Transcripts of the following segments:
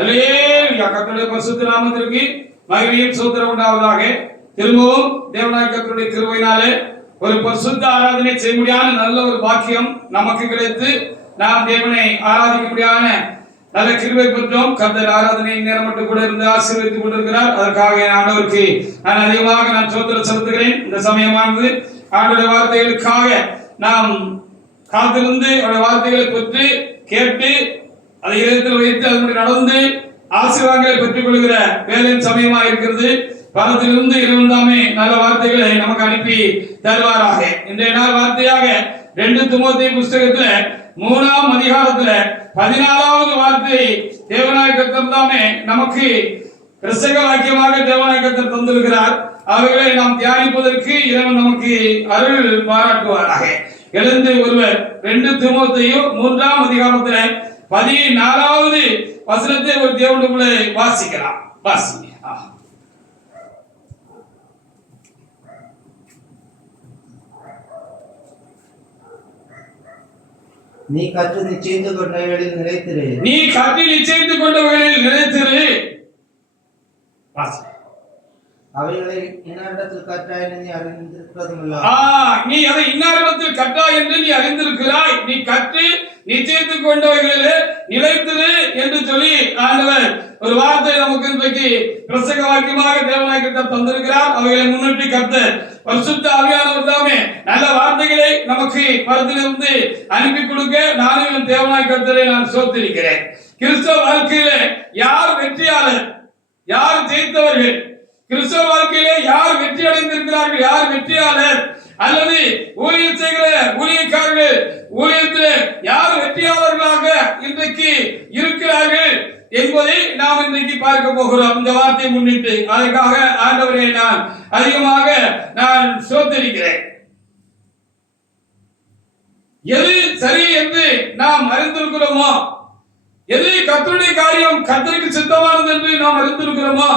அல்லேலூயா. கர்த்தருடைய பரிசுத்த நாமத்திற்கு மகிமையும் ஸ்தோத்திரம் உண்டாவதாக. திரும்பவும் தேவனாகிய கர்த்தருடைய கிருபையினாலே ஒரு பரிசுத்த ஆராதனை செய்ய முடியாத நல்ல ஒரு பாக்கியம் நமக்கு கிடைத்து நாம் தேவனை ஆராதிக்க முடியாத நல்ல கிருபை பெற்றோம். கர்த்தர் ஆராதனை நேரம் மட்டும் கூட இருந்து ஆசீர்வதித்துக் கொண்டிருக்கிறார். அதற்காக ஆண்டவருக்கு நான் அதிகமாக நான் ஸ்தோத்திரம் செலுத்துகிறேன். இந்த சமயமானது ஆண்டவருடைய வார்த்தைகளுக்காக நாம் காத்திருந்து அவருடைய வார்த்தைகளை பெற்று கேட்டு அதை இதயத்தில் வைத்து அதன்படி நடந்து ஆசீர்வாதங்களை பெற்றுக் கொள்கிற வேலையின் சமயமா இருக்கிறது. பரத்திலிருந்து இருந்தாமே நல்ல வார்த்தைகளை நமக்கு அனுப்பி தருவாராக. இன்றைய நாள் வார்த்தையாக 2 தீமோத்தேயு புஸ்தகத்துல 3ஆம் அதிகாரத்துல 14வது வார்த்தை தேவனாகிய கர்த்தர் தாமே நமக்கு பிரசங்க வாக்கியமாக தேவனாகிய கர்த்தர் தந்திருக்கிறார். அவைகளை நாம் தியானிப்பதற்கு இறைவன் நமக்கு அருள் பாராட்டுவாராக. எழுந்து ஒருவர் 2 தீமோத்தேயு 3ஆம் அதிகாரத்துல 14வது வசனத்தை ஒரு தேவனுக்குள்ளே வாசிக்கலாம். வாசிங்க. நீ கற்று நிச்சயித்து கொண்டவைகளில் நிலைத்திரு. நீ கற்று நிச்சயித்து கொண்டவைகளில் நிலைத்திரு. அவைகளை இன்னாரிடத்தில் கற்றாய் என்று நீ அறிந்திருக்கிறதுமில்லை. நீ அதை இன்னாரிடத்தில் கற்றாய் என்று நீ அறிந்திருக்கிறாய். நீ கற்று நிச்சயித்துக் கொண்டவைகளிலே நிலைத்திரு என்று சொல்லி ஆண்டவர் ஒரு வார்த்தை நமக்கு இன்றைக்கு பிரசங்க வாக்கியமாக தேவனாகிய கர்த்தர் தந்திருக்கிறார். அவைகளை முன்னிட்டு கர்த்தர் பரிசுத்த ஆவியானவர் தாமே நல்ல வார்த்தைகளை நமக்கு பரத்திலிருந்து அனுப்பி கொடுக்க நானும் தேவனாகிய கர்த்தரை நான் ஸ்தோத்திரிக்கிறேன். கிறிஸ்தவ வாழ்க்கையிலே யார் வெற்றியாளர், யார் ஜெயித்தவர்கள், கிறிஸ்தவ வாழ்க்கையிலே யார் வெற்றி அடைந்திருக்கிறார்கள், யார் வெற்றியாளர், அல்லது ஊழியர் செய்கிற ஊழியக்காரர்கள் ஊழியத்திலே யார் வெற்றியாளர்களாக இன்றைக்கு இருக்கிறார்கள் என்பதை நாம் இன்றைக்கு பார்க்க போகிறோம். இந்த வார்த்தையை முன்னிட்டு அதற்காக ஆண்டவரை நான் அதிகமாக நான் ஸ்தோத்திரிக்கிறேன். எது சரி என்று நாம் அறிந்திருக்கிறோமோ, எது கர்த்தருடைய காரியம் கர்த்தருக்கு சித்தமானது என்று நாம் அறிந்திருக்கிறோமோ,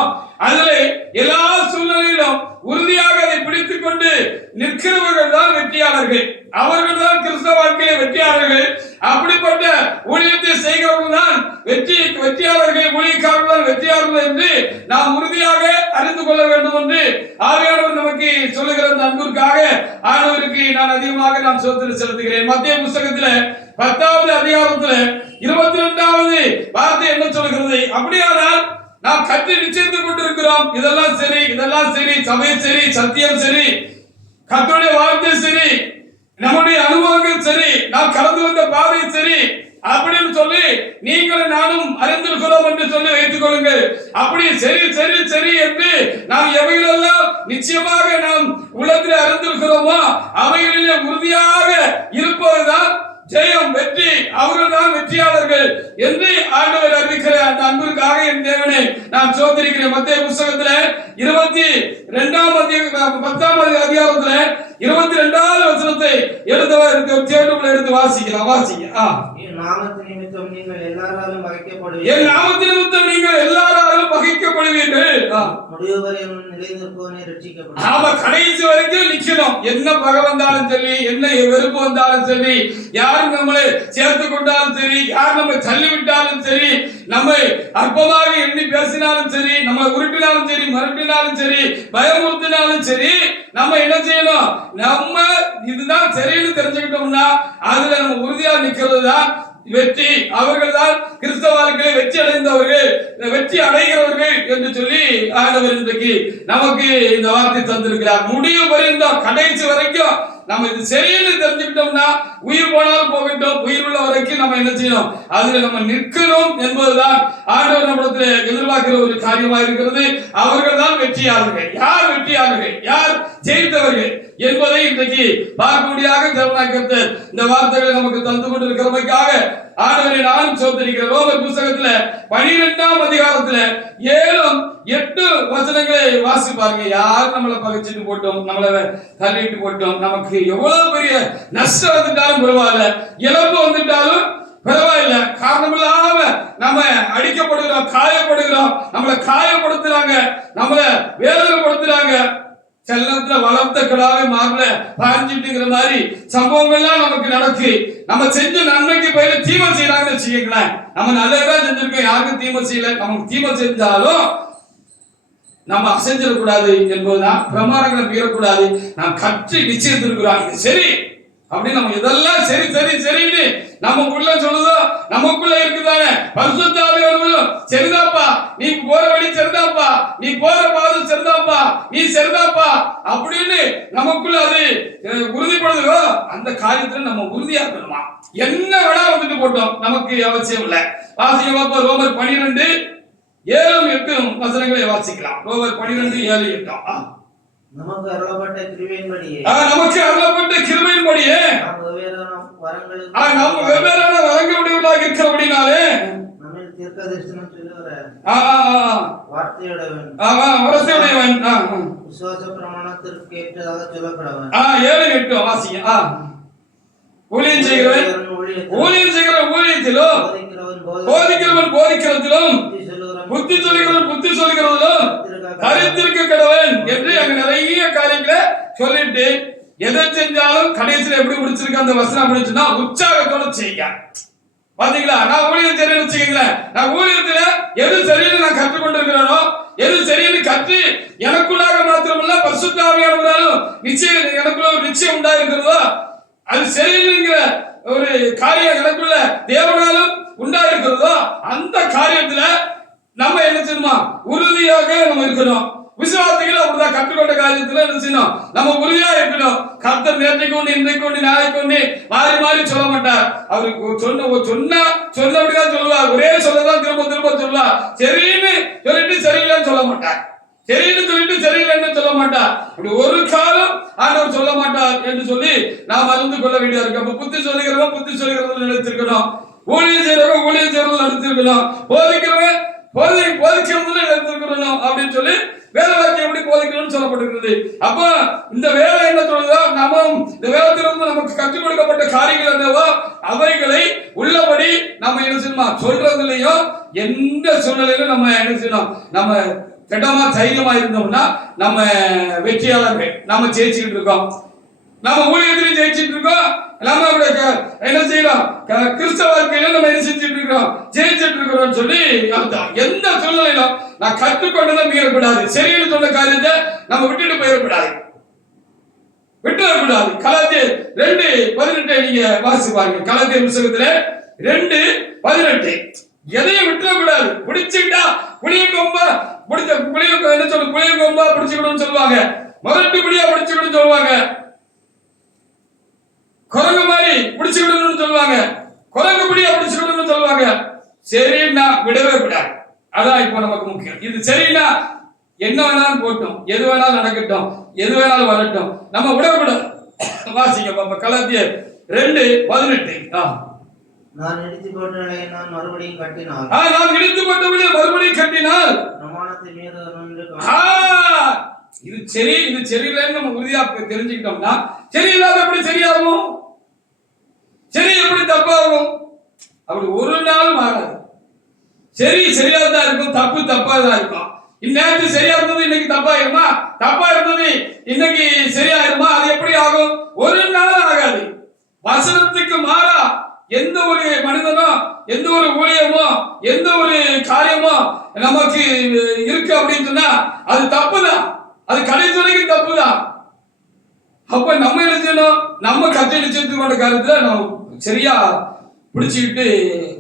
அதில் எல்லா சூழ்நிலையிலும் உறுதியாக அதை பிடித்துக் கொண்டு நிற்கிறவர்கள் தான் வெற்றியாளர்கள். அவர்கள் தான் கிறிஸ்தவ வாழ்க்கையில வெற்றியாளர்கள். அப்படிப்பட்ட ஊழியத்தை செய்கிறவர்கள் தான் வெற்றியாளர்கள், ஊழியக்காரர்கள் தான் வெற்றியாளர்கள் என்று நாம் உறுதியாக அறிந்து கொள்ள வேண்டும் என்று ஆவியானவர் நமக்கு சொல்லுகிற அந்த அன்பிற்காக ஆண்டவருக்கு நான் அதிகமாக நான் ஸ்தோத்திரம் செலுத்துகிறேன். மத்தேயு புத்தகத்துல 10வது அதிகாரத்துல 22வது வார்த்தை என்ன சொல்கிறது? அப்படியானால் நாம் கற்று நிச்சயித்துக் கொண்டிருக்கிறோம். இதெல்லாம் சரி, இதெல்லாம் சரி, சபை சரி, சத்தியம் சரி, கர்த்தருடைய வார்த்தை சரி, நம்முடைய அனுபவங்கள் சரி, நாம் கடந்து வந்த பாதை சரி அப்படின்னு சொல்லி நீங்களும் நானும் அறிந்திருக்கிறோம் என்று சொல்லி வைத்துக் கொள்ளுங்கள். அப்படி சரி சரி சரி என்று நாம் எவைகளெல்லாம் நிச்சயமாக நாம் உள்ளத்தில் அறிந்திருக்கிறோமோ அவைகளிலே உறுதியாக இருப்பதுதான் ஜெயம், வெற்றி. அவர்கள் தான் வெற்றியாளர்கள் என்று ஆண்டவர் அறிவிக்கிற அந்த அன்பிற்காக என் தேவனை நான் ஸ்தோத்திரிக்கிறேன். மத்தேயு புத்தகத்துல 10வது அதிகாரத்துல 22வது வசனத்தை எடுத்து வாசிக்கலாம். வாசிங்க. என் நாமத்தின் நிமித்தம் நீங்கள் எல்லாராலும் பகைக்கப்படுவீர்கள். என் நாமத்தின் நிமித்தம் நீங்கள் எல்லாராலும் பகைக்கப்படுவீர்கள். முடிவு வரை நிலைநிற்பவனே ரட்சிக்கப்படுவான். நாம கடைசி வரைக்கும் நிக்கணும். என்ன பகை வந்தாலும் சரி, என்ன வெறுப்பு வந்தாலும் சரி, யார் நம்மளை சேர்த்து கொண்டாலும் சரி, யார் நம்ம தள்ளிவிட்டாலும் சரி, நம்மை அற்பமாக எண்ணி பேசினாலும் சரி, நம்மளை உருட்டினாலும் சரி, மறுட்டினாலும் சரி, பயமுறுத்தினாலும் சரி, நம்ம என்ன செய்யணும்? நம்ம இதுதான் சரின்னு தெரிஞ்சுக்கிட்டோம்னா அதுல நம்ம உறுதியா நிக்கிறது தான் வெற்றி. அவர்கள் தான் கிறிஸ்தவ வாழ்க்கையை வெற்றி அடைந்தவர்கள், வெற்றி அடைகிறவர்கள் என்று சொல்லி ஆண்டவர் இன்றைக்கு நமக்கு இந்த வார்த்தை தந்திருக்கிறார். முடிவு வரைக்கும் கடைசி வரைக்கும் நம்ம இது சரின்னு தெரிஞ்சுக்கிட்டோம்னா உயிர் போனாலும் போகட்டும், உயிர் உள்ள வரைக்கும் நம்ம என்ன செய்யணும்? அதுல நம்ம நிற்கணும் என்பதுதான் ஆண்டவர் நம்மிடத்தில் எதிர்பார்க்கிற ஒரு காரியமா இருக்கிறது. அவர்கள் தான் வெற்றியாளர்கள். யார் வெற்றியாளர்கள், யார் ஜெயித்தவர்கள் என்பதை இன்றைக்கு பார்க்கும்படியாக தேவனாகிய கர்த்தர் இந்த வார்த்தைகளை நமக்கு தந்து கொண்டிருக்கிறமைக்காக ஆண்டவரை நானும் ஸ்தோத்திரிக்கிறேன். ரோமர் புத்தகத்துல 12ஆம் அதிகாரத்துல 7-8 வசனங்களை வாசிப்பாருங்க. யார் நம்மளை பகைச்சிட்டு போட்டோம், நம்மளை தள்ளிட்டு போட்டோம், நமக்கு எவ்வளவு பெரிய நஷ்டம் வந்துட்டாலும் பரவாயில்ல, இழப்பு வந்துட்டாலும் பரவாயில்ல, காரணம் இல்லாம நம்ம அடிக்கப்படுகிறோம், காயப்படுகிறோம், நம்மளை காயப்படுத்துறாங்க, நம்மளை வேதனைப்படுத்துறாங்க, செல்லத்துல வளர்த்த கிடாவே மாறல பாஞ்சிட்டுங்கிற மாதிரி சம்பவங்கள்லாம் நமக்கு நடக்கு. நம்ம செஞ்ச நன்மைக்கு பயிர தீமை செய்யறாங்கன்னு வச்சுக்கீங்களேன். நம்ம நல்லதா செஞ்சிருக்கோம், யாருக்கும் தீமை செய்யல. நமக்கு தீமை செஞ்சாலும் நம்ம அசைஞ்சிடக்கூடாது என்பதுதான். பிரமாணங்களை மீறக்கூடாது. நாம் கற்று நிச்சயத்திருக்கிறோம் இது சரி அப்படின்னு நம்ம இதெல்லாம் சரி சரி சரின்னு நமக்குள்ள சொல்லுதோ நமக்குள்ள இருக்குதானே பரிசுத்த ஆவியானவரும் சரிதாப்பா, நீ போற வழி சரிதாப்பா, நீ போற பாதை சரிதாப்பா, நீ சரிதாப்பா அப்படின்னு நமக்குள்ள அது உறுதிப்படுதோ அந்த காரியத்துல நம்ம உறுதியா இருக்கணுமா. என்ன வேணா வந்துட்டு போட்டோம், நமக்கு அவசியம் இல்லை. வாசிக்க பாப்பா ரோமர் 12:7-8 வசனங்களை வாசிக்கலாம். ரோமர் 12:7-8. நமக்கு அருளப்பட்ட கிருபையின்படியே நாம் வெவ்வேறான வரங்களுடையவர்களாக இருக்கிறபடினாலே நம்மில் தீர்க்கதரிசனம் சொல்லுகிற வார்த்தையுடையவன் விசுவாச பிரமாணத்திற்கு ஏற்றதாக சொல்லப்படவன். 7-8 வாசிங்க. ஊழியம் செய்கிறவன் ஊழியத்திலும் போதிக்கிறவன் போதிக்கிறதிலும் புத்தி சொல்லுகிறவன் புத்தி சொல்லுகிறதிலும் கருத்திருக்க கடவன் என்று அங்க நிறைய காரியங்களை சொல்லிட்டு எதை செஞ்சாலும் கடைசியில் எப்படி முடிச்சிருக்க அந்த வசனம் அப்படின்னா உற்சாகத்தோட செய்ய. பாத்தீங்களா, நான் ஊழியம் செய்யறேன்னு வச்சுக்கீங்களேன், நான் ஊழியத்துல எது சரின்னு நான் கற்றுக்கொண்டிருக்கிறேனோ, எது சரின்னு கற்று எனக்குள்ளாக மாத்திரமல்ல பரிசுத்த ஆவியானவராலும் நிச்சயம் எனக்குள்ள ஒரு நிச்சயம் உண்டாயிருக்கிறதோ அது சரிங்கிற ஒரு காரியம் எனக்குள்ள தேவனாலும் உண்டாயிருக்கிறதோ அந்த காரியத்துல நம்ம என்ன செய்யணுமா உறுதியாக நம்ம இருக்கணும். விசுவாசிகள் அப்படிதான் கற்றுக்கொண்ட காரியத்துல என்ன செய்யணும், நம்ம உறுதியா இருக்கணும். கர்த்தர் நேற்றைக்கு ஒண்ணு இன்றைக்கு ஒண்ணு நாளைக்கு ஒண்ணு மாறி மாறி சொல்ல மாட்டார். அவருக்கு சொன்னபடிதான் சொல்லுவார். ஒரே சொல்லதான் திரும்ப திரும்ப சொல்லுவார். சரின்னு சொல்லிட்டு சரியில்லைன்னு சொல்ல மாட்டார், சரின்னு சொல்லிட்டு சரியில்லைன்னு சொல்ல மாட்டார். அப்படி ஒரு காலம் ஆண்டவர் சொல்ல மாட்டார் என்று சொல்லி நாம் அறிந்து கொள்ள வேண்டியதா இருக்கு. அப்ப புத்தி சொல்லுகிறவங்க புத்தி சொல்லுகிறவங்க நினைத்திருக்கணும், ஊழியம் செய்யறவங்க ஊழியம் செய்யறவங்க நினைத்திருக்கணும், போதிக்கிறவங்க போதிக்கிறவங்க நினைத்திருக்கணும் அப்படின்னு சொல்லி வேலை வாக்கியம் எப்படி போதிக்கணும்னு சொல்லப்பட்டிருக்கிறது. அப்ப இந்த வேலை என்ன சொல்றதோ நம்ம இந்த வேதத்திலிருந்து நமக்கு கற்றுக் கொடுக்கப்பட்ட காரியங்கள் என்னவோ அவைகளை உள்ளபடி நம்ம என்ன செய்யணும் சொல்றதுலயும் எந்த சூழ்நிலையிலும் நம்ம என்ன செய்யணும், நம்ம திடமா தைரியமா இருந்தோம்னா நம்ம வெற்றியாளர்கள். நம்ம ஜெயிச்சுக்கிட்டு இருக்கோம், நம்ம ஊழியத்திலையும் ஜெயிச்சுட்டு இருக்கோம், நம்ம என்ன செய்யறோம் கிறிஸ்தவ வாழ்க்கையில நம்ம என்ன செஞ்சுட்டு இருக்கிறோம் ஜெயிச்சுட்டு இருக்கிறோம் சொல்லி அர்த்தம். எந்த சூழ்நிலையிலும் நான் கற்றுக்கொண்டதை மீறக்கூடாது. சரின்னு சொன்ன காரியத்தை நம்ம விட்டுட்டு போயிடக்கூடாது, விட்டுவிடக்கூடாது. கலாத்தியர் 2:18 நீங்க வாசி பாருங்க. கலாத்தியர் புத்தகத்துல 2:18 எதையும் விட்டுறக்கூடாது. பிடிச்சுட்டா புளிய கொம்பா பிடிச்ச புளிய என்ன சொல்ல புளிய கொம்பா பிடிச்சுக்கணும்னு சொல்லுவாங்க, முரட்டு பிடியா பிடிச்சுக்கணும்னு சொல்லுவாங்க, குரங்கு மாதிரி பிடிச்சுக்கணும்னு சொல்லுவாங்க, குரங்கு பிடியா பிடிச்சுக்கணும்னு சொல்லுவாங்க. சரின்னா விடவே கூடாது. அதான் இப்ப நமக்கு முக்கியம். இது சரின்னா என்ன வேணாலும் போட்டோம், எது வேணாலும் நடக்கட்டும், எது வேணாலும் வரட்டும், நம்ம விடக்கூடாது. வாசிங்க பாப்பா கலாத்தியர் 2:18. நான் இடித்து போட்டவளை நான் மறுபடியும் கட்டினால் நான் இடித்து போட்டவளை மறுபடியும் கட்டினால் பிரமாணத்தை மீறுகிறவன் இது சரி இது சரியில்லைன்னு நம்ம உறுதியா தெரிஞ்சுக்கிட்டோம்னா சரியில்லாத எப்படி சரியாகும், சரி எப்படி தப்பாகும்? அப்படி ஒரு நாள் மாறாது. சரி சரியாதான் இருக்கும், தப்பு தப்பா தான் இருக்கும். இந்நேரத்து சரியா இருந்தது இன்னைக்கு தப்பாயிருமா, தப்பா இருந்தது இன்னைக்கு சரியாயிருமா? அது எப்படி ஆகும்? ஒரு நாள் ஆகாது. வசனத்துக்கு மாறா எந்த ஒரு மனிதனோ எந்த ஒரு ஊழியமோ எந்த ஒரு காரியமோ நமக்கு இருக்கு அப்படின்னு சொன்னா அது தப்புதான், அது கடைசி வரைக்கும் தப்புதான். அப்ப நம்ம என்ன செய்யணும், நம்ம கத்தை நிச்சயத்துக்கு கொண்ட காரியத்துல நம்ம சரியா பிடிச்சுக்கிட்டு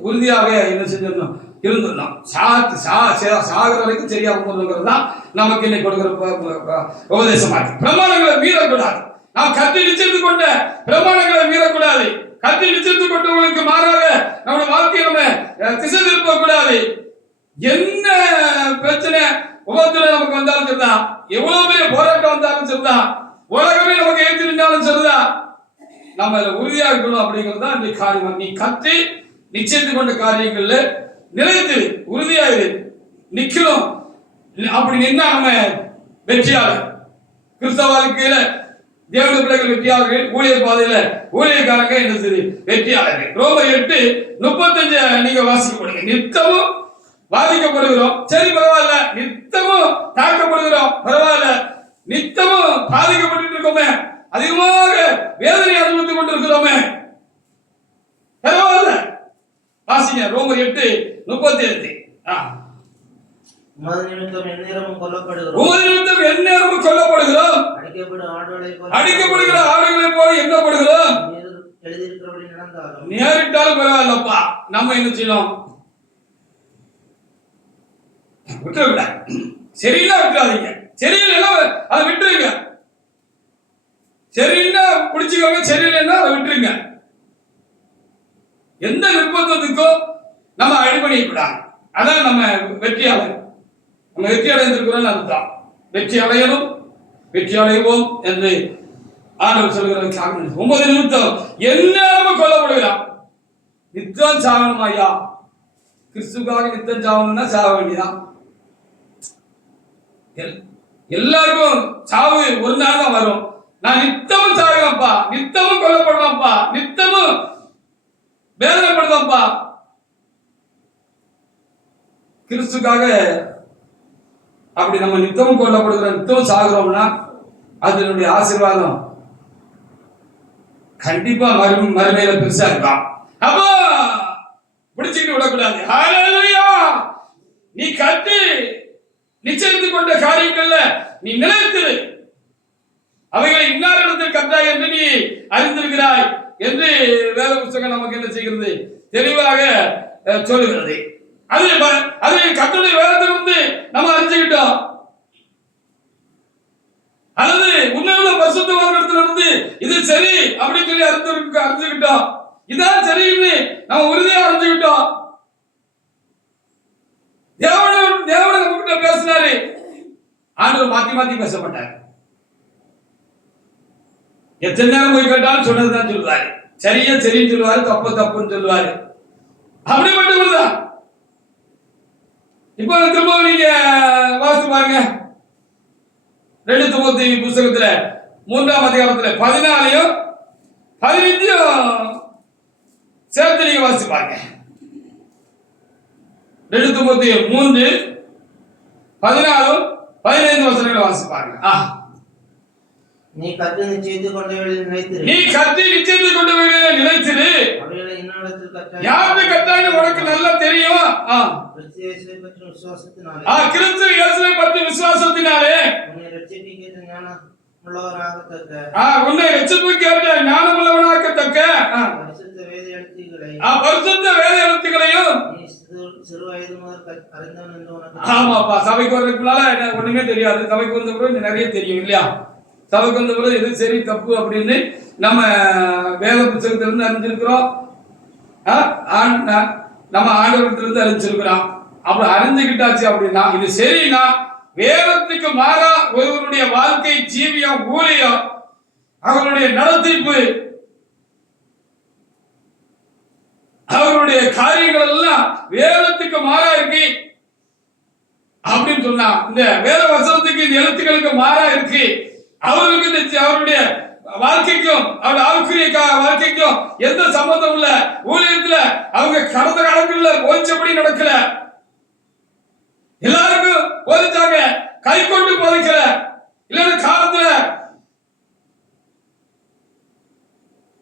உறுதியாக என்ன செஞ்சிடணும் இருந்துடணும். சாகிற வரைக்கும் சரியா இருந்துங்கிறது தான் நமக்கு இன்னைக்கு கொடுக்கிற உபதேசமா இருக்கு. பிரமாணங்களை மீறக்கூடாது. நாம் கத்தை நிச்சயத்து கொண்ட பிரமாணங்களை மீறக்கூடாது. கத்தை நிச்சயத்து கொண்டவங்களுக்கு மாறாக நம்முடைய வாழ்க்கையை நம்ம திசை திருப்ப கூடாது. என்ன பிரச்சனை உலகத்துல நமக்கு வந்தாலும் சரிதான், எவ்வளவு பெரிய போராட்டம் வந்தாலும் சரிதான், உலகமே நமக்கு ஏற்றி நின்றாலும் சரிதான், நம்ம உறுதியா இருக்கணும் அப்படிங்கிறது தான் இந்த காரியம். நீ கத்தி நிச்சயத்து கொண்ட காரியங்கள்ல நிலைத்து உறுதியாயிரு, நிக்கணும். அப்படி நின்னா நம்ம வெற்றியாளர். கிறிஸ்தவ வாழ்க்கையில தேவனுடைய பிள்ளைகள் வெற்றியாளர்கள், ஊழியர் பாதையில ஊழியக்காரங்க என்ன சரி வெற்றியாளர்கள். ரோமர் 8:35 நீங்க வாசிக்கப்படுங்க. நித்தமும் பாதிக்கப்படுகிறோம், சரி பரவாயில்ல, நித்தமும் தாக்கப்படுகிறோம் பரவாயில்ல, நித்தமும் பாதிக்கப்பட்டு இருக்கோமே, அதிகமாக வேதனை அனுபவித்துக் கொண்டிருக்கிறோமே. பரவாயில்ல, வாசிங்க ரோமர் 8:37. உமது நிமித்தம் எந்நேரமும் கொல்லப்படுகிறோம், உமது நிமித்தம் எந்நேரமும் கொல்லப்படுகிறோம், அடிக்கப்படுகிற ஆடுகளைப் போல எண்ணப்படுகிறோம். எழுதியிருக்கிறபடி நடந்தாலும் நேரிட்டாலும் பரவாயில்லப்பா, நம்ம என்ன செய்யணும்? விட்டுருங்க. சரியில்லை விட்டுறாதீங்க, சரியில்லைன்னா அதை விட்டுருங்க. சரியில்லை பிடிச்சுக்கோங்க, சரியில்லைன்னா அதை விட்டுருங்க. எந்த நிர்பந்தத்துக்கும் நம்ம அடிபணிய கூடாது. அதான் நம்ம வெற்றியாளர். நம்ம வெற்றி அடைந்திருக்கிறோம் அதுதான். வெற்றி அடையணும், வெற்றி அடைவோம் என்று ஆண்டவர் சொல்கிற. 9 நிமித்தம் எந்நேரமும் கொல்லப்படுகிறான். நித்தம் சாகணும் ஐயா, கிறிஸ்துக்காக நித்தம் சாகணும்னா சாக வேண்டியதான். எல்லாருக்கும் சாவு ஒரு நாள் தான் வரும். நான் நித்தமும் சாகலப்பா, நித்தமும் கொல்லப்படலாம்ப்பா, நித்தமும் வேதனைப்படுதாம்ப்பா. கிறிஸ்துக்காக அப்படி நம்ம நித்தமும் கொல்லப்படுகிற, நித்தமும் சாகுறோம்னா அதனுடைய ஆசீர்வாதம் கண்டிப்பா மறுமையில பெருசா இருக்கான். அப்போ பிடிச்சிட்டு விடக்கூடாது. ஹல்லேலூயா. நீ கட்டி நிச்சயித்து கொண்ட காரியங்கள்ல நீ நிலைத்திரு. அவைகளை இன்னார் இடத்தில் கட்டாய் என்று நீ அறிந்திருக்கிறாய் என்று வேத புத்தகம் நமக்கு என்ன செய்கிறது? தெளிவாக சொல்லுகிறது. அது கர்த்தருடைய வேதத்திலிருந்து நம்ம அறிஞ்சுக்கிட்டோம், அல்லது உண்மையுள்ள பரிசுத்தவான்களிடத்திலிருந்து இது சரி அப்படின்னு சொல்லி அறிஞ்சுக்கிட்டோம். இதான் சரின்னு நம்ம உறுதியா அறிஞ்சுக்கிட்டோம். தேவனை நம்ம கிட்ட பேசினாரு, ஆண்டவர் மாத்தி மாத்தி பேச மாட்டார். எத்தனை நேரம் போய் கேட்டாலும் சொன்னதுதான் சொல்லுவாரு. சரியா சரின்னு சொல்லுவாரு, தப்பு தப்புன்னு சொல்லுவாரு. அப்படிப்பட்டவர்தான். இப்போ திரும்ப நீங்க வாசித்து பாருங்க, 2 தீமோத்தேயு புத்தகத்துல 3ஆம் அதிகாரத்துல 14 15 சேர்த்து நீங்க வாசித்து பாருங்க. 2 தீமோத்தேயு 3 14 15 வசனங்களை வாசித்து பாருங்க. நீ கட்டி நிச்சயித்துக் கொண்டவைகளில் நிலைத்திரு. நீ கட்டி நிச்சயித்துக் கொண்டவைகளில் நிலைத்திரு. அவைகளை இன்னொருத்தில் கட்டாய். யாருக்கு கட்டாய்னு உனக்கு நல்லா தெரியும். கிறிஸ்து இயேசுவை பற்றி விசுவாசத்தினாலே. கிறிஸ்து இயேசுவை பற்றி விசுவாசத்தினாலே உன்னை ரட்சிப்புக்கேற்ற ஞானம் உள்ளவராகத்தக்க. உன்னை ரட்சிப்புக்கேற்ற ஞானம் உள்ளவராகத்தக்க பரிசுத்த வேத எழுத்துக்களை. பரிசுத்த வேத எழுத்துக்களையும் நீ சிறு வயது முதல் அறிந்தவன் என்று உனக்கு. ஆமாப்பா, சபைக்கு வர்றதுக்குள்ளால ஒண்ணுமே தெரியாது. சபைக்கு வந்த பிறகு நிறைய தெரியும் இல்லையா? சபைக்கு வந்த பிறகு எது சரி தப்பு அப்படின்னு நம்ம வேத புத்தகத்திலிருந்து அறிஞ்சிருக்கிறோம், நம்ம ஆண்டவரத்திலிருந்து அறிஞ்சிருக்கிறோம். அப்படி அறிஞ்சுக்கிட்டாச்சு அப்படின்னா இது சரினா, வேதத்துக்கு மாறா ஒருவருடைய வாழ்க்கை ஜீவியம் ஊழியம் அவருடைய நடத்திப்பு அவருடைய காரியங்கள் எல்லாம் வேதத்துக்கு மாறா இருக்கு அப்படின்னு சொன்னா, இந்த வேத வசனத்துக்கு இந்த எழுத்துக்களுக்கு மாறா இருக்கு, அவருக்கு அவருடைய வாழ்க்கைக்கும் அவருடைய ஆவிக்குரிய வாழ்க்கைக்கும் எந்த சம்பந்தம் இல்ல, ஊழியத்துல அவங்க கடந்த காலங்கள்ல போதிச்சபடி நடக்கல, எல்லாருக்கும் போதிச்சாங்க, கை கொண்டு போதிக்கல, இல்ல காலத்துல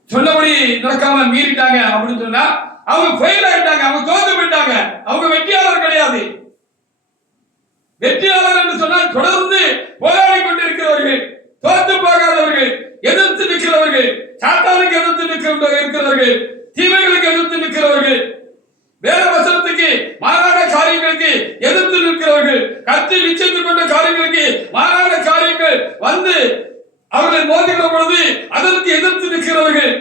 சொன்னபடி நடக்காம மீறிட்டாங்க அப்படின்னு சொன்னா அவங்க ஃபெயில் ஆயிட்டாங்க, அவங்க தோத்து போயிட்டாங்க, அவங்க வெற்றியாளர் கிடையாது. வெற்றியாளர் என்று சொன்னால் தொடர்ந்து போராடி கொண்டிருக்கிறவர்கள், தோத்து போகாதவர்கள், எதிர்த்து நிற்கிறவர்கள், சாத்தானுக்கு எதிர்த்து இருக்கிறவர்கள், தீமைகளுக்கு எதிர்த்து நிற்கிறவர்கள், வேத வசனத்துக்கு மாறான காரியங்களுக்கு எதிர்த்து நிற்கிறவர்கள், கத்தி நிச்சயித்துக் கொண்ட காரியங்களுக்கு மாறான காரியங்கள் வந்து அவர்களை மோதுகிற பொழுது அதற்கு எதிர்த்து நிற்கிறவர்கள்,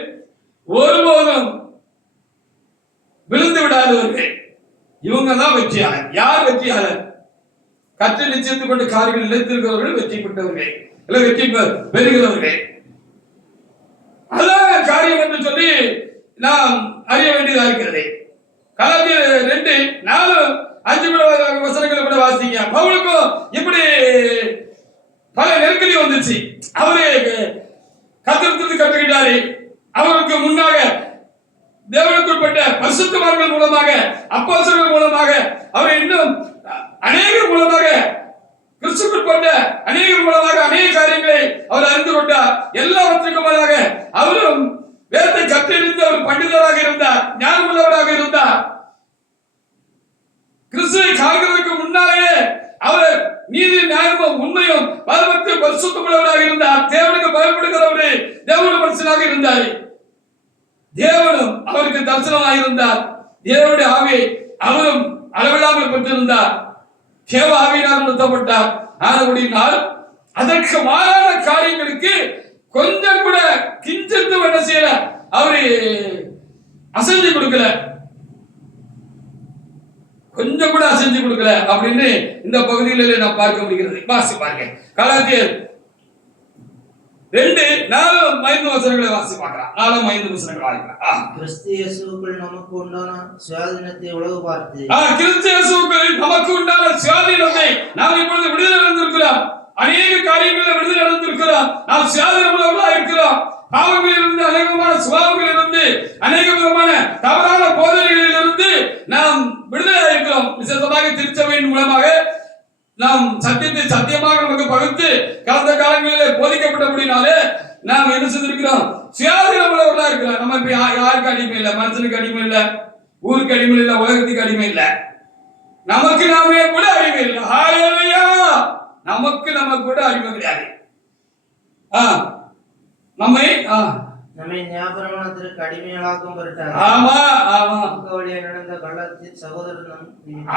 ஒருபோதும் விழுந்து விடாதவர்கள், இவங்க தான் வெற்றியாளர். யார் வெற்றியாளர்? கற்று நிச்சயித்துக் கொண்ட காரியங்கள் நிலைத்திருக்கிறவர்கள் வெற்றி பெற்றவர்கள், இல்லை வெற்றி பெறுகிறவர்கள். அதான் காரியம் என்று சொல்லி நாம் அறிய வேண்டியதா இருக்கிறது. கலாத்தியர் 2:4-5 வசனங்களை கூட வாசிங்க. பவுலுக்கும் இப்படி பல நெருக்கடி வந்துச்சு. அவரு கத்திரத்திலிருந்து கற்றுக்கிட்டாரு. அவருக்கு முன்னாக தேவனுக்குட்பட்ட பரிசுத்தவான்கள் மூலமாக, அப்போஸ்தலர்கள் மூலமாக, அவர் இன்னும் அநேகர் மூலமாக கிறிஸ்துக்குட்பட்ட அநேகர் மூலமாக அநேக காரியங்களை அவர் அறிந்து கொண்டார். எல்லாவற்றுக்கும் மேலாக அவரும் வேதத்தை கற்றறிந்த ஒரு பண்டிதராக இருந்தார், ஞானமுள்ளவராக இருந்தார். கிறிஸ்துவை காண்கிறதுக்கு முன்னாலேயே அவர் நீதி நியாயமும் உண்மையும் பரமத்து பரிசுத்தமுள்ளவராக இருந்தார். தேவனுக்கு பயப்படுகிறவரே தேவனுடைய மனுஷனாக இருந்தார். தேவனும் அவருக்கு தரிசனமாக இருந்தார். தேவனுடைய ஆவியை அவரும் அளவில்லாமல் பெற்றிருந்தார். தேவ ஆவியினால் நடத்தப்பட்டார். ஆனபடினால் அதற்கு மாறான காரியங்களுக்கு கொஞ்சம் கூட கிஞ்சித்து என்ன செய்யல, அவரு அசைஞ்சு கொடுக்கல, கொஞ்சம் கூட அசைஞ்சு கொடுக்கல அப்படின்னு இந்த பகுதிகளில் நான் பார்க்க முடிகிறது. வாசி பாருங்க, கலாத்தியர் 2:4-5 வசனங்களை வாசி பார்க்கலாம். 4-5 வசனங்களை வாசிக்கலாம். கிறிஸ்து இயேசுவுக்குள் நமக்கு உண்டான சுயாதீனத்தை உலகு பார்த்து, கிறிஸ்து இயேசுவுக்குள் நமக்கு உண்டான சுயாதீனத்தை நாம் இப்பொழுது விடுதலை அடைந்திருக்கிறோம். அநேக காரியங்களில் விடுதலை அடைந்திருக்கிறோம். நாம் சுயாதீனம் உள்ளவர்களாக இருக்கிறோம். பாவங்களிலிருந்து, அநேகமான சுபாவங்களிலிருந்து, அநேக விதமான தவறான போதனைகளிலிருந்து நாம் விடுதலை இருக்கிறோம். விசேஷமாக திருச்சபையின் மூலமாக நாம் சத்தியத்தை சத்தியமாக நமக்கு பகுத்து கடந்த காலங்களில் போதிக்கப்பட்டபடினாலே நாம் என்ன செய்திருக்கிறோம், சுயாதீனம் உள்ளவர்களா இருக்கிறோம். நம்ம இப்ப யாருக்கு அடிமை இல்லை, மனுஷனுக்கு அடிமை இல்லை, ஊருக்கு அடிமை இல்லை, உலகத்துக்கு அடிமை இல்லை, நமக்கு நாமே கூட அடிமை இல்லை. ஹல்லேலூயா! நமக்கு நம்ம கூட அடிமை கிடையாது. நம்மை ஞாபகத்திற்கு அடிமையாக்கும் பொருட்டாக ஆமா ஆமா வழியாக நடந்த கள்ளத்தின் சகோதரன்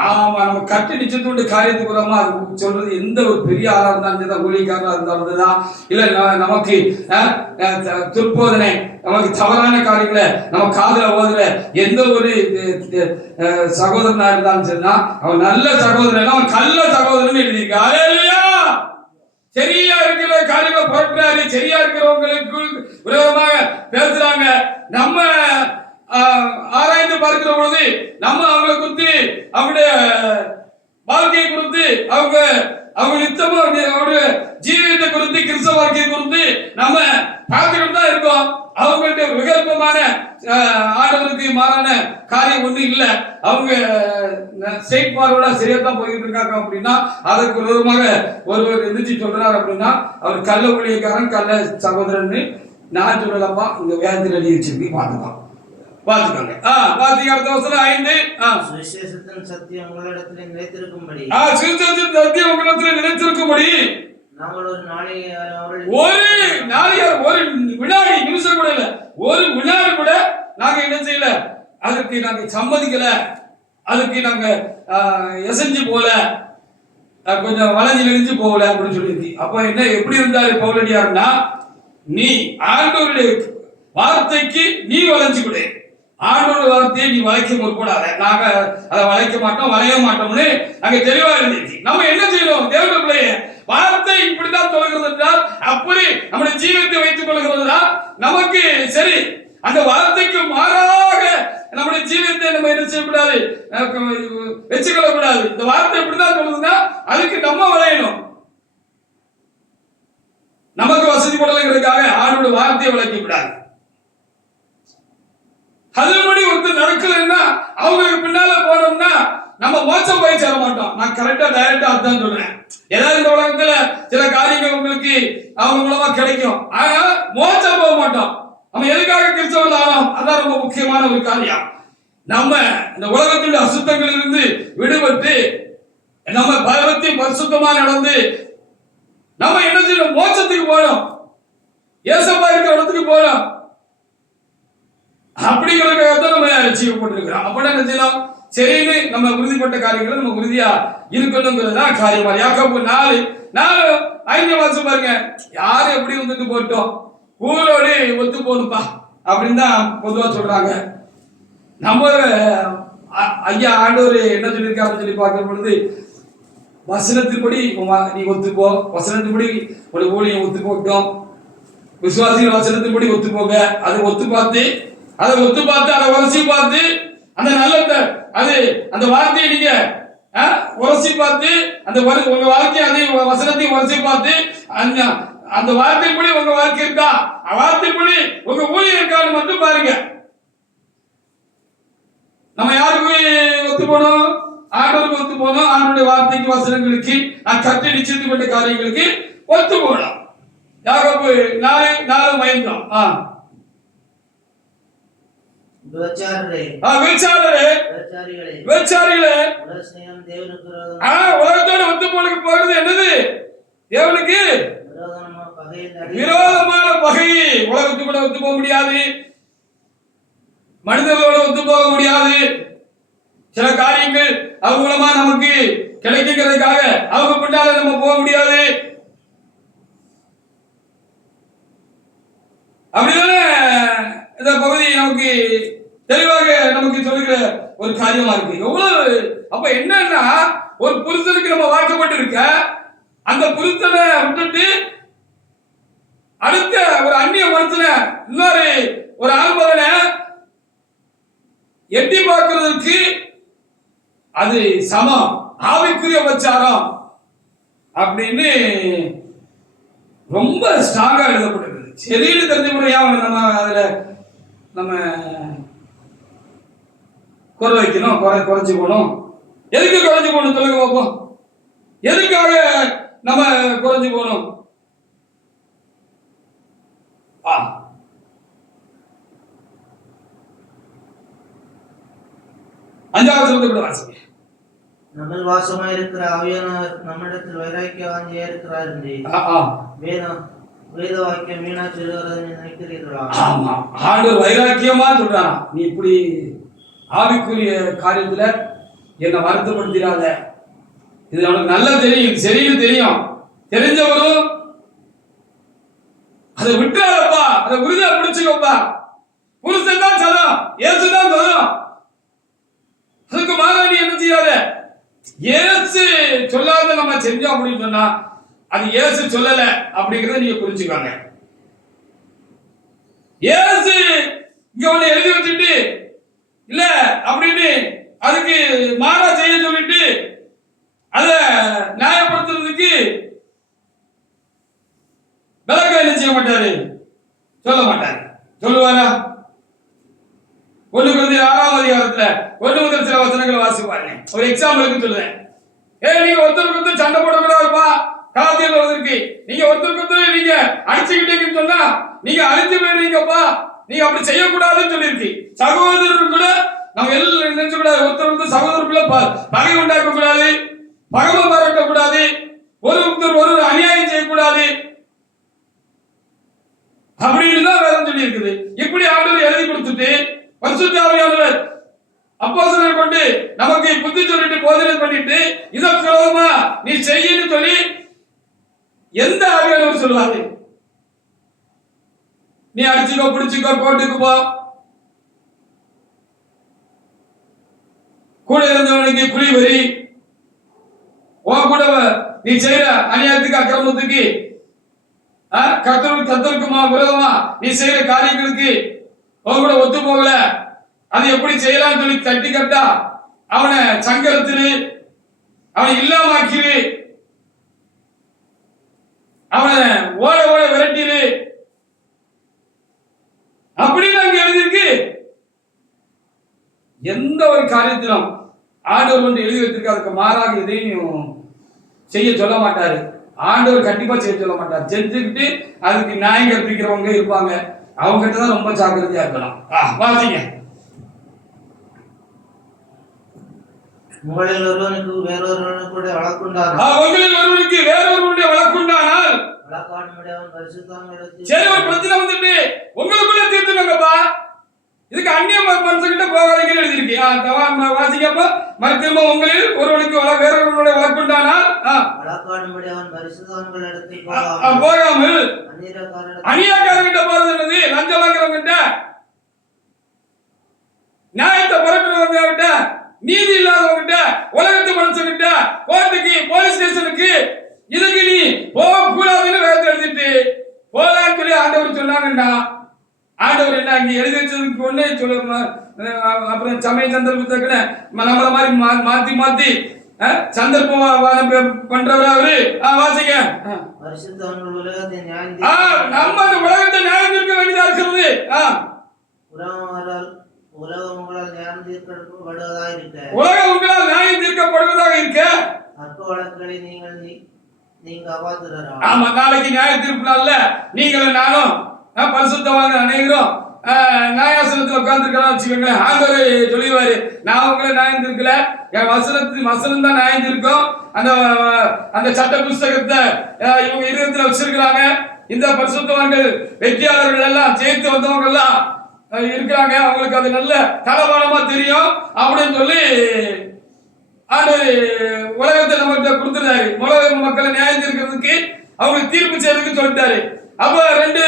ஆமா நம்ம கட்டி நிச்சயத்தோடு காரியத்துக்குறமா அது சொல்றது எந்த ஒரு பெரிய ஆளா இருந்தாலும் சரி, ஊழியக்காரா இருந்தாலும் தான், இல்ல நமக்கு துர்போதனை, நமக்கு தவறான காரியங்களை நம்ம காதுல ஓதுற எந்த ஒரு சகோதரனா இருந்தாலும் சரினா அவன் நல்ல சகோதரன், அவன் கள்ள சகோதரன் எழுதியிருக்க. ஹல்லேலூயா! சரியா இருக்கிற காரியங்களை புரட்டுறாரு, சரியா இருக்கிறவங்களுக்கு விரோதமாக பேசுறாங்க. நம்ம ஆராய்ந்து பார்க்கிற பொழுது நம்ம அவங்களை குறித்து, அவங்களுடைய வாழ்க்கையை குறித்து, அவங்க நித்தமா அவருடைய ஜீவியத்தை குறித்து, கிறிஸ்தவ வாழ்க்கையை குறித்து நம்ம பார்த்துக்கிட்டு தான் இருக்கோம். அவங்களுடைய விகல்பமான ஆண்டவருக்கு மாறான காரியம் ஒண்ணு இல்ல. அவங்க ஸ்ட்ரெயிட் ஃபார்வர்டா சரியா தான் போயிட்டு இருக்காங்க அப்படின்னா அதற்கு விரோதமாக ஒருவர் எந்திரிச்சு சொல்றாரு அப்படின்னா அவர் கள்ள ஊழியக்காரன், கள்ள சகோதரன் நான் சொல்லலப்பா. இந்த வேதத்தில் எழுதி வச்சிருக்கு, பார்த்துக்கலாம், பார்த்துக்கோங்க. பாத்தீங்க அடுத்த வசனம் 5. சுவிசேஷத்தின் சத்தியம் உங்களிடத்தில் நிலைத்திருக்கும்படி, சுவிசேஷத்தின் சத்தியம் உங்களிடத்தில் நிலைத்திருக்கும்படி நாங்கள் ஒரு வினாடி நிமிஷம் கூட இல்ல, ஒரு வினாடி கூட நாங்க என்ன செய்யல, அதுக்கு நாங்க சம்மதிக்கல, அதுக்கு நாங்க எசைஞ்சு போல, கொஞ்சம் வளைஞ்சு நெளிஞ்சு போகல அப்படின்னு சொல்லியிருக்கு. அப்ப என்ன எப்படி இருந்தாரு பவுலடியார்னா, நீ ஆண்டவருடைய வார்த்தைக்கு நீ வளைஞ்சு கொடு, ஆண்டோட வார்த்தையை நீ வளைக்க முற்படாத, நாங்க அதை வளைக்க மாட்டோம், வளைய மாட்டோம்னு நாங்க தெளிவா இருந்துச்சு. நம்ம என்ன செய்யணும், தேவனுடைய பிள்ளைய வார்த்தை இப்படிதான் சொல்கிறது என்றால் அப்படி நம்முடைய ஜீவத்தை வைத்துக் கொள்கிறதா நமக்கு சரி. அந்த வார்த்தைக்கு மாறாக நம்முடைய ஜீவத்தை நம்ம என்ன செய்யக்கூடாது, வச்சுக்கொள்ள கூடாது. இந்த வார்த்தை இப்படிதான் சொல்லுதுன்னா அதுக்கு நம்ம வளையணும். நமக்கு வசதி படலைங்கிறதுக்காக ஆண்டோட வார்த்தையை வளைக்க கூடாது. அதுபடி ஒருத்தர் நடக்கலன்னா அவங்களுக்கு பின்னால போனோம்னா நம்ம மோசம் போய் சேர மாட்டோம். நான் கரெக்டா டைரக்டா அதான் சொல்றேன். ஏதாவது இந்த உலகத்துல சில காரியங்கள் உங்களுக்கு அவங்க மூலமா கிடைக்கும், ஆனா மோசம் போக மாட்டோம். நம்ம எதுக்காக கிறிஸ்தவர்கள் ஆனோம், அதான் ரொம்ப முக்கியமான ஒரு காரியம். நம்ம இந்த உலகத்தின் அசுத்தங்களில் இருந்து விடுபட்டு நம்ம பரவத்தை பரிசுத்தமா நடந்து நம்ம என்ன செய்யணும், மோட்சத்துக்கு போறோம், ஏசப்பா இருக்கிற இடத்துக்கு போறோம். அப்படிங்கிறதுக்காக நம்ம ரட்சிக்கப்பட்டிருக்கிறோம். அப்படின்னா என்ன செய்யலாம், சரின்னு நம்ம உறுதிப்பட்ட காரியங்களை நம்ம உறுதியா இருக்கணுங்கிறதா காரியமா. யாக்கோபு 4:5 வாசிச்சு பாருங்க. யாரு எப்படி வந்துட்டு போட்டோம், ஊரோடு ஒத்து போகணும்பா அப்படின்னு தான் பொதுவா சொல்றாங்க. நம்ம ஐயா ஆண்டவர் என்ன சொல்லியிருக்காருன்னு சொல்லி பார்க்கும் பொழுது, வசனத்தின்படி நீ ஒத்துப்போ, வசனத்தின்படி ஒரு ஊழியம் ஒத்து போட்டோம், விசுவாசிகள் வசனத்தின்படி ஒத்து போக, அதை ஒத்து பார்த்து அதை உரசி பார்த்து அந்த நல்ல அது அந்த வார்த்தையை நீங்க உரசி பார்த்து அந்த உங்க வாழ்க்கையை அதை வசனத்தையும் உரசி பார்த்து அந்த வார்த்தைப்படி உங்க வாழ்க்கை இருக்கா, வார்த்தைப்படி உங்க ஊழியம் இருக்கான்னு மட்டும் பாருங்க. நம்ம யாருக்கு ஒத்து போனோம், ஆண்டவருக்கு ஒத்து போகணும். ஆண்டவருடைய வார்த்தைக்கு, வசனங்களுக்கு, நான் கற்று நிச்சயித்து கொண்ட காரியங்களுக்கு ஒத்து போகலாம். யாக்கோபு 4:4 மயந்தோம். உலகத்தோடு ஒத்து போகிறது என்னது? தேவனுக்கு விரோதமான பகை. உலகத்துக்கூட ஒத்து போக முடியாது, மனிதர்களோட ஒத்து போக முடியாது. சில காரியங்கள் அவங்க மூலமா நமக்கு கிடைக்கிறதுக்காக அவங்க பின்னால நம்ம போக முடியாது. அப்படிதானே இந்த பகுதி நமக்கு தெளிவாக நமக்கு சொல்லுகிற ஒரு காரியமா இருக்கு. எவ்வளவு அப்ப என்னன்னா, ஒரு புருஷனுக்கு நம்ம வாக்கப்பட்டு இருக்க, அந்த புருஷனை விட்டுட்டு அடுத்த ஒரு அந்நிய மனுஷனை, இன்னொரு ஒரு ஆள்மகனை எட்டி பார்க்கிறதுக்கு அது சமம், ஆவிக்குரிய உபச்சாரம் அப்படின்னு ரொம்ப ஸ்ட்ராங்கா எழுதப்பட்டிருக்கு. சரின்னு தெரிஞ்ச முறையா நம்ம அதுல நம்ம குறை வைக்கணும், குறைஞ்சு போகணும். எதுக்கு குறைஞ்சு போகணும் சொல்லுங்க பார்ப்போம்? எதுக்காக நம்ம குறைஞ்சு போகணும்? அஞ்சாவது கூட வாசிங்க. நம்ம வாசமா இருக்கிற ஆவியானவர் நம்மிடத்தில் வைராக்கிய வாஞ்சியா இருக்கிறார் என்று வேத வாக்கியம் மீனா சொல்லுகிறதை நினைக்கிறீர்களா? ஆமா, ஆண்டவர் வைராக்கியமா சொல்றான், நீ இப்படி ஆவிக்குரிய காரியத்துல என்னை வருத்தப்படுத்திடாத. இது அவனுக்கு நல்லா தெரியும், சரின்னு தெரியும். தெரிஞ்சவரும் அதை விட்டுறாதப்பா, அதை உறுதியா பிடிச்சுக்கப்பா. புருஷன் தான் சதம், ஏசு தான் சதம். அதுக்கு மாறா நீ என்ன செய்யாத. ஏசு சொல்லாத நம்ம செஞ்சோம் அப்படின்னு சொன்னா அது ஏசு சொல்லல அப்படிங்கறத நீங்க புரிஞ்சுக்காங்க. ஏசு இங்க ஒண்ணு எழுதி வச்சுட்டு இல்ல அப்படின்னு அதுக்கு மாறா செய்ய சொல்லிட்டு அத நியாயப்படுத்துறதுக்கு விளக்கம் என்ன செய்ய மாட்டாரு, சொல்ல மாட்டாரு. சொல்லுவாரா? 1 Corinthians 6ஆம் அதிகாரத்துல 1 முதல் சில வசனங்கள் வாசிப்பாருங்க. ஒரு எக்ஸாம்பிளுக்கு சொல்லுறேன். நீங்க ஒருத்தருக்கு ஒருத்தர் சண்டை போடக்கூடாதுப்பா. காத்தியில் வருவதற்கு நீங்க ஒருத்தருக்கு ஒருத்தர் நீங்க அடிச்சுக்கிட்டீங்கன்னு சொன்னா நீங்க அழிஞ்சு போயிருவீங்கப்பா. நீங்க அப்படி செய்யக்கூடாதுன்னு சொல்லியிருக்கு. சகோதரருக்குள்ள நம்ம எல்லாம் நினைச்ச கூடாது, ஒருத்தர் சகோதரருக்குள்ள பகை உண்டாக்க கூடாது, பகமை பாராட்ட கூடாது, ஒருத்தர் ஒரு அநியாயம் செய்யக்கூடாது அப்படின்னு தான் வேதம் சொல்லி இருக்குது. இப்படி ஆண்டவர் எழுதி கொடுத்துட்டு பரிசுத்த ஆவியானவர் அப்போஸ்தலரை கொண்டு நமக்கு புத்தி சொல்லிட்டு போதனை பண்ணிட்டு இதற்கு விரோதமா நீ செய்யன்னு சொல்லி எந்த ஆவியானவர் சொல்லுவாரு? நீ அடிச்சுக்கோ, பிடிச்சுக்கோ, கோர்ட்டுக்கு போ, கூட இருந்தவனுக்கு குழி வரி, உன் கூட நீ செய்யற அநியாயத்துக்கு அக்கிரமத்துக்கு கத்தருக்குமா விரோதமா நீ செய்யற காரியங்களுக்கு உன் கூட ஒத்து போகல, அது எப்படி செய்யலாம் சொல்லி கட்டி கட்டா அவனை சங்கரத்திரு, அவனை இல்லாமாக்கிரு, அவனை ஓட ஓட விரட்டிரு அப்படின்னு அங்க எழுதியிருக்கு. எந்த ஒரு காரியத்திலும் ஆண்டவர் ஒன்று எழுதி வைத்திருக்க அதுக்கு மாறாக எதையும் செய்ய சொல்ல மாட்டாரு. ஆண்டவர் கண்டிப்பா செய்ய சொல்ல மாட்டார். செஞ்சுக்கிட்டு அதுக்கு நியாயம் கற்பிக்கிறவங்க இருப்பாங்க, அவங்க கிட்ட தான் ரொம்ப ஜாக்கிரதையா இருக்கணும். வாசிங்க. உங்களில் ஒருவனுக்கு வேறொருவனுக்கு கூட வழக்குண்டானால் சரி, ஒரு பிரச்சனை வந்துட்டு உங்களுக்குள்ள தீர்த்துக்கங்கப்பா. இதுக்கு அந்நிய மனுஷங்கிட்ட போகாதீங்கன்னு எழுதியிருக்கு. வாசிக்கப்போ திரும்ப உங்களில் ஒருவனுக்கு வேறொருவனுடைய வழக்குண்டானால் போகாமல் அநியாயக்காரங்கிட்ட போறது, லஞ்சம் வாங்குறவங்கிட்ட, நியாயத்தை புரட்டுறவங்க, நீதி இல்லாதவங்கிட்ட, உலகத்து மனுஷங்கிட்ட, கோர்ட்டுக்கு, போலீஸ் ஸ்டேஷனுக்கு இதுக்கு நீ போக கூடாதுன்னு வேதத்தை எழுதிட்டு போலான்னு சொல்லி ஆண்டவர் சொன்னாங்கண்டா, ஆண்டவர் என்ன அங்க எழுதி வச்சதுக்கு ஒண்ணே சொல்ல, அப்புறம் சமய சந்தர்ப்பத்தை நம்மள மாதிரி மாத்தி மாத்தி சந்தர்ப்பம் பண்றவரா அவரு. வாசிங்க. நம்ம அந்த உலகத்தை நியாயம் இருக்க வேண்டியதா இருக்கிறது. உலகம் உங்களால் நியாயம் தீர்க்கப்படுவதாக இருக்க உலகம் உங்களால் நியாயம் தீர்க்கப்படுவதாக இருக்க அற்ப வழக்குகளை நீங்க அவாத்துறா. ஆமா, நாளைக்கு நியாய தீர்ப்பு நாள்ல நீங்களும் நானும் பரிசுத்தவாங்க அனைவரும் நியாயாசனத்துல உட்கார்ந்துருக்கலாம் வச்சுக்கோங்களேன். ஆண்டவர் சொல்லிடுவாரு, நான் உங்களை நியாயம் தீர்க்கல, என் வசனம் தான் நியாயம் தீர்க்கும். அந்த சட்ட புஸ்தகத்தை இவங்க இருதயத்துல வச்சிருக்கிறாங்க. இந்த பரிசுத்தவான்கள் வெற்றியாளர்கள் எல்லாம் ஜெயித்து வந்தவங்க எல்லாம் இருக்கிறாங்க, அவங்களுக்கு அது நல்ல தளபாடமா தெரியும் அப்படின்னு சொல்லி ஆண்டவர் உலகத்தை நம்மகிட்ட கொடுத்துருந்தாரு. உலக மக்களை நியாயம் தீர்க்கிறதுக்கு அவங்களுக்கு தீர்ப்பு செய்யறதுக்கு சொல்லிட்டாரு. அப்ப ரெண்டு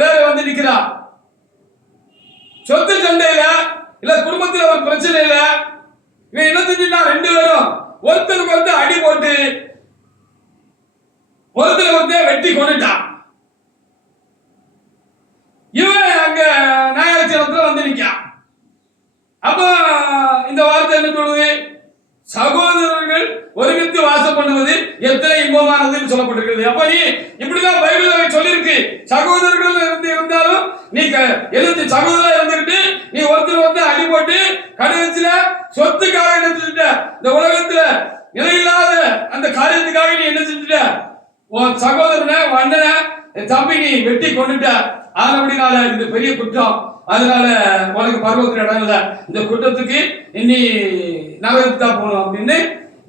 பேர் வந்து நிக்கிறான். சொத்து சண்டையில இல்ல குடும்பத்துல ஒரு பிரச்சனை இல்ல, இவன் என்ன செஞ்சுட்டா, ரெண்டு பேரும் ஒருத்தருக்கு ஒருத்தர் அடி போட்டு ஒருத்தர் ஒருத்தர் வெட்டி கொண்டுட்டான். இவன் அங்க நியாயாசனத்துல வந்து நிக்கான். அப்ப இந்த வார்த்தை என்ன சொல்லுது, சகோதரர்கள் ஒருமித்து வாசம் பண்ணுவது எத்தனை இன்பமானதுன்னு சொல்லப்பட்டிருக்கிறது. அப்ப நீ இப்படிதான் பைபிள் சொல்லியிருக்கு. சகோதரர்கள் இருந்தாலும் நீ எழுந்து சகோதரா இருந்துகிட்டு நீ ஒருத்தர் வந்து அடி போட்டு கடைசியில சொத்துக்காக என்ன செஞ்சுட்ட, இந்த உலகத்துல நிலையில்லாத அந்த காரியத்துக்காக நீ என்ன செஞ்சுட்ட, உன் சகோதரனை அண்ணனை தம்பி நீ வெட்டி கொண்டுட்ட. அப்படினால இது பெரிய குற்றம். அதனால உனக்கு பருவத்தில் இடம் இல்லை, இந்த குற்றத்துக்கு இன்னி நகரத்து தான் போகணும் அப்படின்னு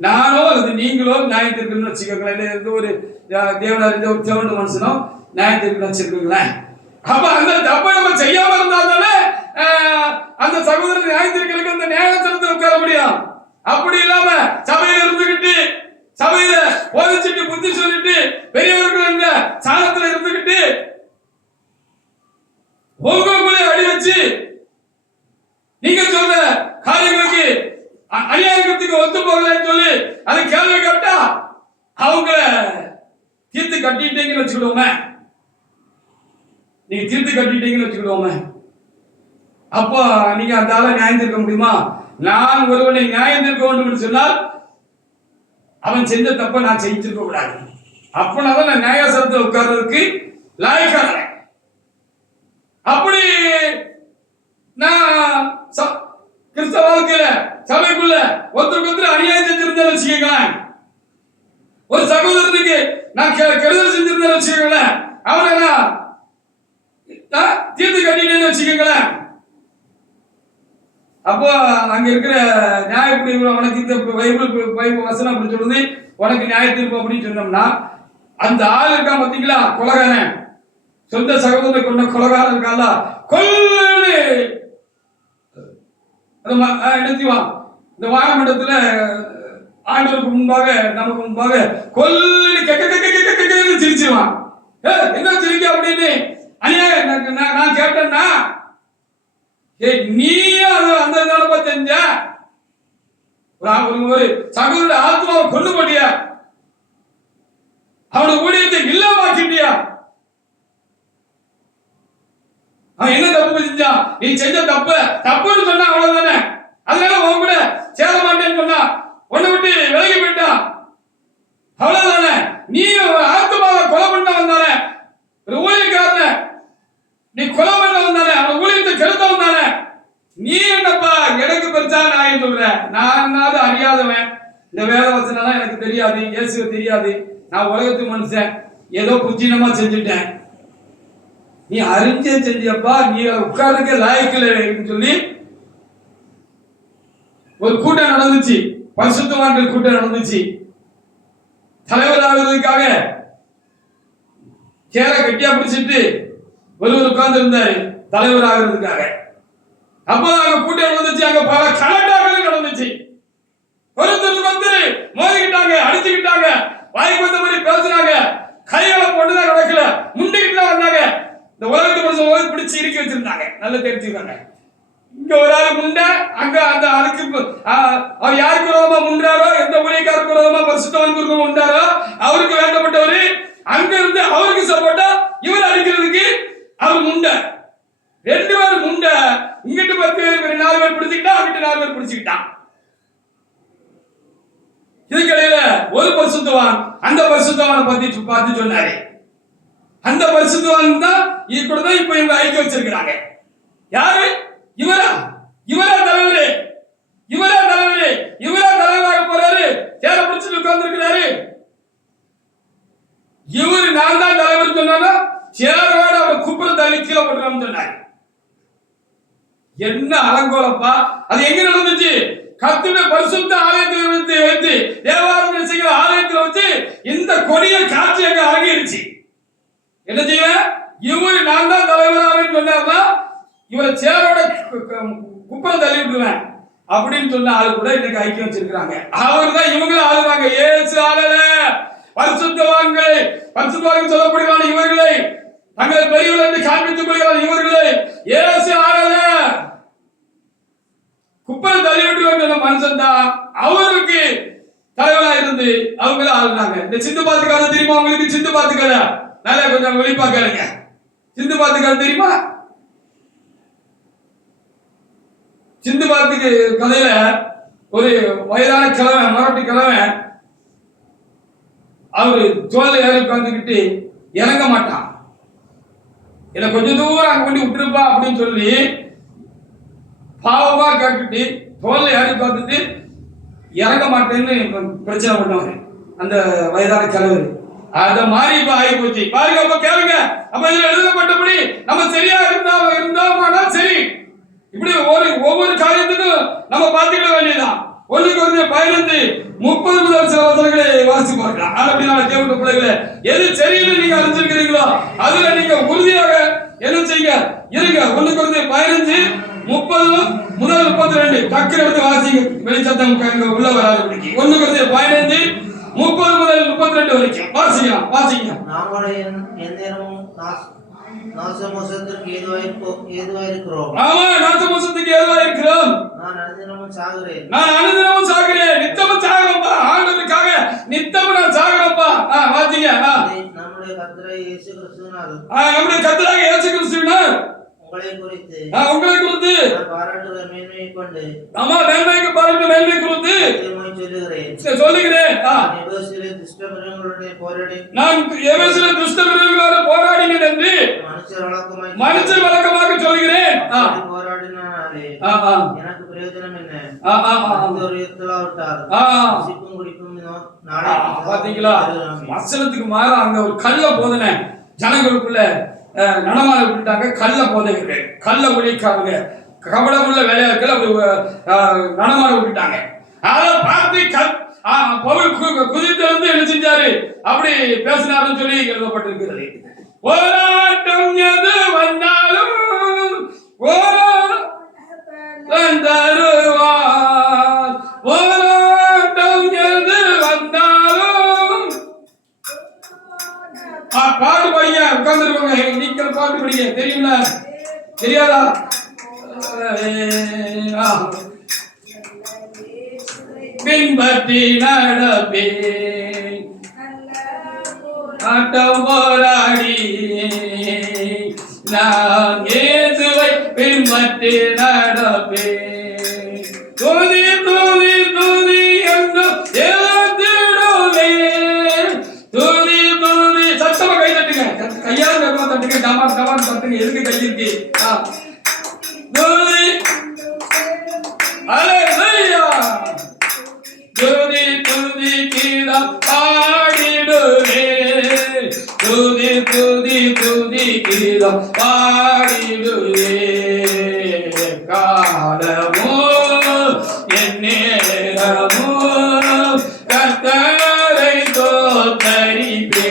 நானோ அல்லது நீங்களோ நியாயத்திற்குன்னு வச்சுக்கோங்களேன். எந்த ஒரு தேவனார் இந்த ஒரு தேவண்டு மனுஷனோ நியாயத்திற்கு வச்சிருக்கீங்களேன். அப்ப அந்த தப்பை நம்ம செய்யாம இருந்தா தானே அந்த சகோதரர் நியாயத்திற்கு அந்த நியாயத்திரத்தில் உட்கார முடியும். அப்படி இல்லாம சபையில இருந்துகிட்டு சபையில போதிச்சுட்டு புத்தி சொல்லிட்டு பெரியவர்கள் என்ற சாணத்துல இருந்துகிட்டு உங்களுக்குள்ளே அடி வச்சு நீங்க சொல்ற காரியங்களுக்கு அநியாயத்துக்கு ஒத்து போகலன்னு சொல்லி அது கேள்வி கேட்டா அவங்க தீர்த்து கட்டிட்டீங்கன்னு வச்சுக்கிடுவோமே, நீங்க தீர்த்து கட்டிட்டீங்கன்னு வச்சுக்கிடுவோமே. அப்போ நீங்க அந்த ஆளை நியாயம் தீர்க்க முடியுமா? நான் ஒருவனை நியாயம் தீர்க்க வேண்டும் சொன்னால் அவன் செஞ்ச தப்ப நான் செஞ்சிருக்க கூடாது. அப்பனாதான் நான் நியாயாசனத்தில் உட்கார்றதுக்கு லாயக்கான. அப்படி நான் கிறிஸ்தவ வாழ்க்கையில சபைக்குள்ள ஒருத்தருக்கு ஒருத்தர் அநியாயம் செஞ்சிருந்தேன் வச்சுக்கோங்களேன், ஒரு சகோதரனுக்கு நான் கெடுதல் செஞ்சிருந்தேன் வச்சுக்கோங்களேன், அவனை நான் தீர்த்து கட்டினேன்னு வச்சுக்கோங்களேன். அப்போ அங்க இருக்கிற நியாயப்படி உனக்கு இந்த பைபிள் வசனம் அப்படி சொல்லுது, உனக்கு நியாய தீர்ப்பு அப்படின்னு சொன்னோம்னா அந்த ஆள் இருக்கா பாத்தீங்களா, கொலகாரன், சொந்த சகோதரனை கொண்ட கொலகாரன் இருக்கால, கொல்லு எடுத்துவான். இந்த வானமண்டத்துல ஆண்டவருக்கு முன்பாக நமக்கு முன்பாக கொல்லு சிரிச்சிருவான். என்ன சிரிக்க அப்படின்னு நான் கேட்டேன்னா, நீ அந்த நிலைமை செஞ்ச ஒரு சகோதர ஆத்மாவை கொண்டு போட்டியா, அவனுடைய ஊழியத்தை இல்லாமக்கிட்டியா? அவன் என்ன தப்பு செஞ்சான்? நீ செஞ்ச தப்புன்னு சொன்னா அவ்வளவுதானே. அதனால உன் கூட சேர மாட்டேன்னு சொன்னா உன்னை விட்டு விலகி போயிட்டான், அவ்வளவுதானே. நீ ஆத்மாவை கொலை பண்ண வந்தானே, ஒரு ஊழியக்காரன நீ கொலை பண்ண வந்தானே, அவன் ஊழியத்தை கெடுத்த வந்தானே, நீ என்னப்பா எனக்கு பெருசா நான் சொல்றேன்? நான் அறியாதவன், இந்த வேத வசனம் எனக்கு தெரியாது, இயேசுவை தெரியாது, நான் உலகத்து மனுஷன், ஏதோ புஜினமா செஞ்சுட்டேன். நீ அறிஞ்சே செஞ்சப்பா, நீ உட்கார்ந்துக்க லாயக்கில்லைன்னு சொல்லி ஒரு கூட்டம் நடந்துச்சு, பரிசுத்தவான்கள் கூட்டம் நடந்துச்சு. தலைவராகிறதுக்காக சேர கட்டியா பிடிச்சிட்டு ஒருவர் உட்கார்ந்து இருந்தாரு தலைவர் ஆகிறதுக்காக. அப்போ அங்க கூட்டம் நடந்துச்சு, அங்க பல கலட்டாக்கள் நடந்துச்சு. ஒருத்தருக்கு வந்து மோதிக்கிட்டாங்க, அடிச்சுக்கிட்டாங்க, வாய்க்கு வந்த மாதிரி பேசுறாங்க, கைகளை போட்டுதான் நடக்கல, முண்டிக்கிட்டு தான் வந்தாங்க. இந்த உலகத்தை மனுஷன் பிடிச்சி இறுக்கி வச்சிருந்தாங்க, நல்லா தெரிஞ்சுக்காங்க. இங்க ஒரு ஆள் முண்ட, அங்க அந்த ஆளுக்கு அவர் யாருக்கு விரோதமா முண்டாரோ, எந்த ஊழியக்காருக்கு விரோதமா பரிசுத்தவானுக்கு விரோதமா முண்டாரோ அவருக்கு வேண்டப்பட்டவரு, அங்க இருந்து அவருக்கு சப்போர்ட்டா இவர் அடிக்கிறதுக்கு அவர் முண்ட. ரெண்டு பேரும் முண்ட, இங்கிட்டு 10 பேர் 4 பேர் பிடிச்சுக்கிட்டா, அங்கிட்டு 4 பேர் பிடிச்சுக்கிட்டான். இதுக்கிடையில ஒரு பரிசுத்தவான் அந்த பரிசுத்தவானை பார்த்து சொன்னாரு. அந்த பரிசுத்தவான் தான் இப்ப இவங்க ஐக்கிய வச்சிருக்கிறாங்க. யாரு? இவரா இவரா தலைவரு, இவரா தலைவரு, இவரா தலைவராக போறாரு, சேர பிடிச்சிட்டு உட்கார்ந்துருக்கிறாரு. இவரு நான் தான் தலைவர் சொன்னா சேரோட அவர் குப்புற தள்ளி கீழே போட்டுறான்னு சொன்னாரு. என்ன அலங்கோலப்பா! அது எங்க நடந்துச்சு? கர்த்தருடைய பரிசுத்த ஆலயத்தில் வைத்து தேவாலயம் செய்கிற ஆலயத்தில் வச்சு இந்த கொடிய காட்சி அங்க அரங்கேறிச்சு. என்ன செய்ய? இவரு நான் தான் தலைவராக சொன்னார்னா இவரை சேரோட குப்பரை தள்ளி விட்டுருவேன் அப்படின்னு சொன்ன ஆளு கூட இன்னைக்கு ஐக்கியம் வச்சிருக்காங்க. அவர் தான் இவங்களும் ஆளுவாங்க. ஏசு ஆளல பரிசுத்தவான்களை, பரிசுத்தவான்கள் சொல்லப்படுகிறான இவர்களை, தங்கள் பெரியவர்கள் என்று காண்பித்துக் கொள்கிறார் இவர்களை ஏசு ஆளல குப்பரை தள்ளி விட்டு மனுஷன் தான் அவருக்கு தலைவரா இருந்து அவங்கள ஆளுறாங்க. இந்த சிந்து பாத்து கதை தெரியுமா உங்களுக்கு? சிந்து பாத்து கதை நல்லா கொஞ்சம் வெளிப்பா கேளுங்க. சிந்து பாத்து கதை தெரியுமா? சிந்து பாத்துக்கு கதையில ஒரு வயதான கிழவன், மராட்டி கிழவன், அவரு தோல்ல ஏறி உட்கார்ந்துக்கிட்டு இறங்க மாட்டான். என்ன கொஞ்சம் தூரம் அங்க கொண்டு விட்டுருப்பா அப்படின்னு சொல்லி பாவமா கேட்டுட்டு தோல்ல ஏறி பார்த்துட்டு இறங்க மாட்டேன்னு பிரச்சனை பண்ணவரு அந்த வயதான கிழவர். அத மாதிரி இப்ப ஆகி போச்சு பாருங்க. அப்ப கேளுங்க, அப்ப இதுல எழுதப்பட்டபடி நம்ம சரியா இருந்தாலும் சரி, இப்படி ஒவ்வொரு காரியத்துக்கும் நம்ம பார்த்துக்கிட வேண்டியதான். 1 Corinthians 15:30 முதல் சில வசனங்களை வாசித்து பார்க்கலாம். அப்படினால தேவனுடைய பிள்ளைகளே, எது சரின்னு நீங்க அறிஞ்சிருக்கிறீங்களோ அதுல நீங்க உறுதியாக என்ன செய்யுங்க, இருங்க. 1 Corinthians 15:30 முதல் 32 டக்குனு எடுத்து வாசிங்க. வெளிச்சத்தம் உள்ள வராது. 1 Corinthians 15:30 முதல் 32 வரைக்கும் வாசிங்க. நாங்களே எந்நேரமும் நாசமோசத்திற்கு ஏதுவாயிருக்கிறோம். ஆமா, நாசமோசத்துக்கு ஏதுவாயிருக்கிறோம். நான் அனுதினமும் சாகிறேன். நித்தமும் சாகிறேன்ப்பா. ஆண்டவருக்காக நித்தமும் நான் சாகிறேன்ப்பா. வாசிங்க. நம்முடைய கர்த்தராகிய இயேசு கிறிஸ்துவினால் உங்களை குறித்து பாராட்டுகிற மேன்மையை கொண்டு மேன்மைக்கு பாராட்டு மேன்மை குறித்து சொல்லுகிறேன். நான் எபேசிலே துஷ்ட மிருகங்களோடு போராடினேன் என்று மனுஷர் வழக்கமாக சொல்கிறேன். எனக்கு பிரயோஜனம் என்ன? பாத்தீங்களா? வசனத்துக்கு மாற அங்க ஒரு கள்ள போதனை ஜனங்களுக்குள்ள நடமாட விட்டுட்டாங்க. கள்ள போதைகள், கள்ள ஒழிக்காங்க, கபடமுள்ள வேலையாட்கள் அப்படி நடமாட விட்டுட்டாங்க. அதை பார்த்து பவுல் குதித்து வந்து என்ன செஞ்சாரு, அப்படி பேசினாருன்னு சொல்லி எழுதப்பட்டிருக்கிறது. போராட்டம் எது வந்தாலும் தருவார். போராட்டம் எது வந்தாலும் பாட்டு படிங்க. உட்கார்ந்துருக்கோங்க, நீங்கள் பாட்டு படிங்க. தெரியுங்களா? தெரியாதா? பின்பற்றி நடப்பேன் ஆட்டம் போராடி நான் இயேசுவை பின்பற்றி நடப்பேன். துதி துதி துதி என்று எழுந்திடுவேன். துதி துதி சத்தமா கை தட்டுங்க, கையால தட்டுங்க, டமார் டமார் தட்டுங்க. எதுக்கு கை இருக்கு? துதி அல்லேலூயா. துதி துதி கீதம் பாடிடுவேன். துதி துதி துதி கீதம் பாடிடுவேன். காலமோ என் நேரமோ கர்த்தரை தோத்தரிப்பேன்.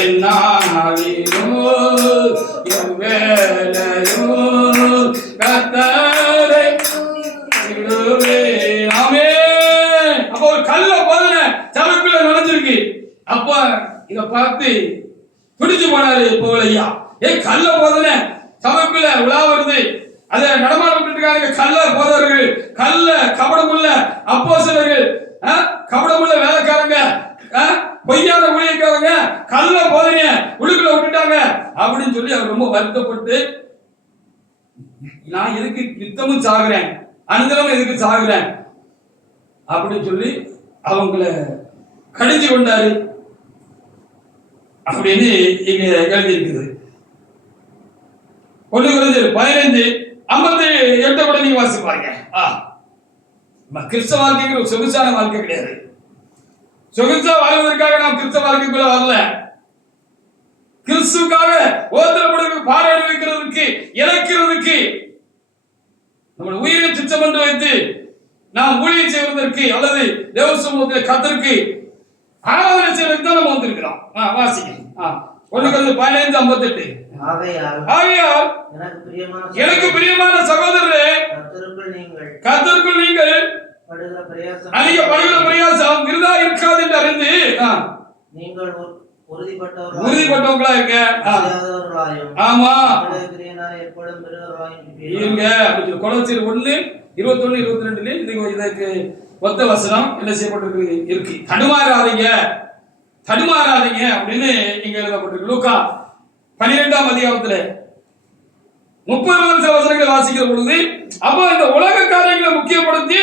என் நாளிலோ என் வேலையோ கர்த்தரை விடுவேன். ஆமென். அப்போ ஒரு கள்ள போதனை சபைக்குள்ள நடந்திருக்கு. அப்ப இத பார்த்து துடிச்சு போனாரு பவுல் ஐயா. கள்ள போதனை சபைக்குள்ள உலா வருது, அதை நடமாட விட்டுருக்காங்க. கள்ள போதவர்கள், கள்ள கபடமுள்ள அப்போஸ்தலர்கள், கபடமுள்ள வேலைக்காரங்க, பொய்யான ஊழியக்காரங்க கள்ள போதனைய உள்ளுக்குள்ள விட்டுட்டாங்க அப்படின்னு சொல்லி அவர் ரொம்ப வருத்தப்பட்டு, நான் எதுக்கு நித்தமும் சாகுறேன், அனுதினமும் எதுக்கு சாகுறேன் அப்படின்னு சொல்லி அவங்கள கடிஞ்சு கொண்டாரு அப்படின்னு இங்க எழுதி இருக்குது. 1 Corinthians 58 கூட நீங்க வாசி பாருங்க. கிறிஸ்தவ வாழ்க்கைக்கு ஒரு சொகுசான வாழ்க்கை கிடையாது. சொகுசா வாழ்வதற்காக நாம் கிறிஸ்தவ வாழ்க்கைக்குள்ள வரல. கிறிஸ்துக்காக ஓதப்படுவதற்கு, பாராட்டு வைக்கிறதுக்கு, இறக்கிறதுக்கு, நம்ம உயிரை துச்சம் என்று வைத்து நாம் ஊழியம் செய்வதற்கு அல்லது தேவ சமூகத்தில் கர்த்தருக்கு ஆராதனை செய்வதற்கு தான் நம்ம வந்திருக்கிறோம். வாசிங்க. 1 Corinthians 15:58. ஆகையால் எனக்கு பிரியமான சகோதரரே, கர்த்தருக்குள் நீங்கள் அதிக படுகிற பிரயாசம் விருதா இருக்காது என்று அறிந்து நீங்கள் உறுதிப்பட்டவங்களா இருக்க. ஆமா இருங்க. கொலோசியர் 1:21-22 இதற்கு ஒத்த வசனம் என்ன செய்யப்பட்டிருக்கு இருக்கு. தடுமாறாதீங்க அப்படின்னு இங்க எழுதப்பட்டிருக்கு. லூக்கா 12ஆம் அதிகாரத்துல 30 வசனங்களை வாசிக்கிற பொழுது, அப்போ இந்த உலக காரியங்களை முக்கியப்படுத்தி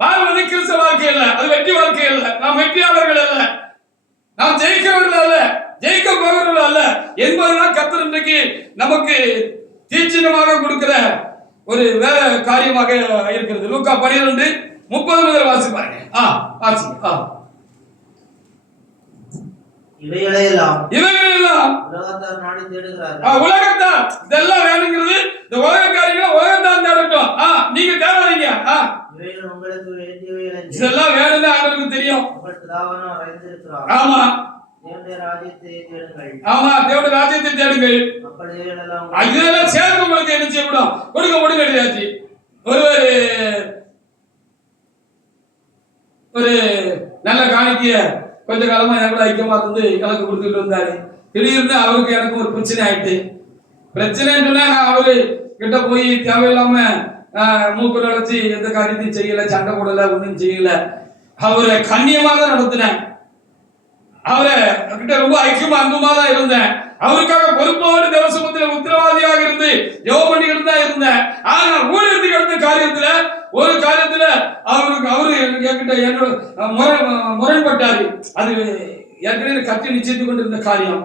வாழ்வது கிறிஸ்தவ வாழ்க்கை அல்ல, அது வெற்றி வாழ்க்கை அல்ல. நாம் வெற்றியாளர்கள் அல்ல, நாம் ஜெயிக்கிறவர்கள் அல்ல, ஜெயிக்க போகிறவர்கள் அல்ல என்பதுதான் கர்த்தர் இன்றைக்கு நமக்கு தீட்சிதமாக கொடுக்கிற ஒரு வேலை காரியமாக இருக்கிறது. லூக்கா 12:30 வாசி பாருங்க. வாசிங்க. இவைகளெல்லாம் உலகத்தார் நாடி தேடுகிறார்கள். உலகத்தார் இதெல்லாம் வேணுங்கிறது, இந்த உலக காரியங்களை உலகத்தார் தேடட்டும். நீங்க தேடாதீங்க. இவைகள் உங்களுக்கு வேண்டியவைகள் இதெல்லாம் வேணும்னு ஆண்டவருக்கு தெரியும். ஆமா தேவனுடைய ராஜ்யத்தை தேடுங்கள். ஆமா தேவனுடைய ராஜ்யத்தை தேடுங்கள். இதெல்லாம் சேர்ந்து உங்களுக்கு என்ன செய்யப்படும்? கொடுக்க கிடையாது. ஒரு நல்ல காணிக்கைய கொஞ்ச காலமா என் கூட ஐக்கியமா இருந்து எனக்கு கொடுத்துட்டு இருந்தாரு. திடீர்னு அவருக்கு எனக்கு ஒரு பிரச்சனை ஆயிட்டு. பிரச்சனைன்னு சொன்னா நான் அவரு கிட்ட போய் தேவையில்லாம மூக்கு நுழைச்சி எந்த காரியத்தையும் செய்யல, சண்டை போடல, ஒன்றும் செய்யல. அவரை கண்ணியமா தான் நடத்தினேன். அவரை கிட்ட ரொம்ப ஐக்கியமா அன்புமா தான் இருந்தேன். அவருக்காக பொறுப்போடு தேவசமத்துல உத்தரவாதியாக இருந்து ஜெபம் பண்ணிக்கிட்டு தான் இருந்தேன். ஆனா ஊழியத்துக்கு அடுத்த காரியத்துல ஒரு காரியத்துல அவரு என்கிட்ட முரண்பட்டாரு. அது ஏற்கனவே கத்தி நிச்சயித்துக் கொண்டிருந்த காரியம்,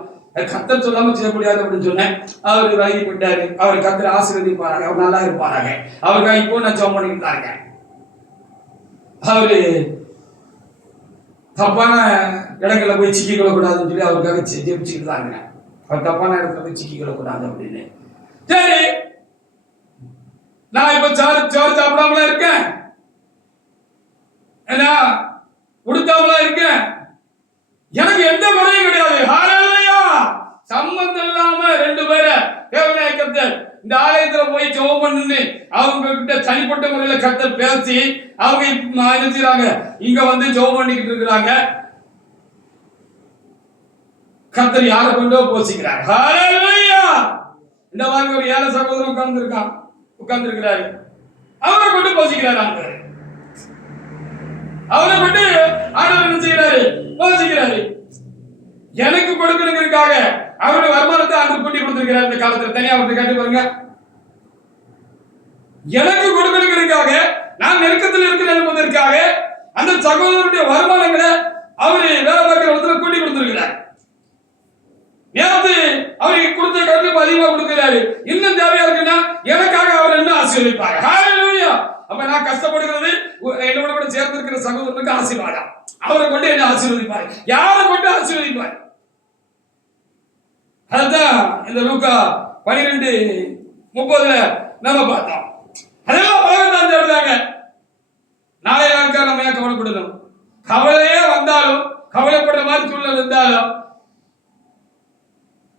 கர்த்தர் சொல்லாம செய்ய முடியாது அப்படின்னு சொன்னேன். அவர் விலகி போயிட்டாரு. அவர் கர்த்தர் ஆசீர்வதிப்பாராங்க, அவர் நல்லா இருப்பாராங்க. அவருக்காக இப்போ நான் ஜெபம் பண்ணிக்கிட்டு தான் இருக்கேன். அவரு தப்பான இடங்களை போய் சிக்கிக் கொள்ளக்கூடாதுன்னு சொல்லி அவருக்காக ஜெபிச்சுக்கிட்டு தான் இருக்கேன். அவர் தப்பான இடத்துல போய் சிக்கிக் கொள்ளக்கூடாது அப்படின்னு. சரி, நான் இப்ப சோறு சாப்பிடாமல இருக்கேன், உடுத்தாமல இருக்கேன், எனக்கு எந்த குறையும் கிடையாது. ஹல்லேலூயா. சம்பந்தம் இல்லாம 2 பேரை தேவனாய கர்த்தர் இந்த ஆலயத்துல போய் ஜெபம் பண்ணுன்னு அவங்க கிட்ட தனிப்பட்ட முறையில கர்த்தர் பேசி அவங்க நினைச்சாங்க இங்க வந்து ஜெபம் பண்ணிக்கிட்டு இருக்கிறாங்க. கர்த்தர் யாரை கொண்டோ போசிக்கிறார். ஹல்லேலூயா. இந்த மாதிரி ஒரு ஏழை சகோதரன் உட்கார்ந்து இருக்கிறாரு. அவரை கொண்டு போசிக்கிறார். அவரை கொண்டு ஆண்டவர் என்ன செய்யறாரு? போசிக்கிறாரு. எனக்கு கொடுக்கணுங்கிறதுக்காக அவருடைய வருமானத்தை ஆண்டவர் கூட்டி கொடுத்திருக்கிறார். இந்த காலத்துல தனியா அவர்கிட்ட கேட்டு பாருங்க. எனக்கு கொடுக்கணுங்கிறதுக்காக, நான் நெருக்கத்தில் இருக்கிறேன் என்பதற்காக அந்த சகோதரருடைய வருமானங்களை அவரு வேலை பார்க்கிற இடத்துல கூட்டி கொடுத்திருக்கிறார். நேரத்து அவருக்கு கொடுத்த கருத்து அதிகமா கொடுக்கிறாரு. இன்னும் தேவையா இருக்குன்னா எனக்காக அவர் என்ன ஆசீர்வதிப்பாரு. ஹல்லேலூயா. அப்ப நான் கஷ்டப்படுகிறது என்னோட கூட சேர்ந்து இருக்கிற சகோதரனுக்கு ஆசீர்வாதம். அவரை கொண்டு என்ன ஆசீர்வதிப்பாரு? யாரை கொண்டு ஆசீர்வதிப்பாரு? அதுதான் இந்த லூக்கா 12:30 நம்ம பார்த்தோம். அதெல்லாம் உலகத்தான் தேடுறாங்க. நாளைய நாட்கள் நம்ம ஏன் கவலைப்படணும்? கவலையே வந்தாலும், கவலைப்படுற மாதிரி சூழ்நிலை இருந்தாலும்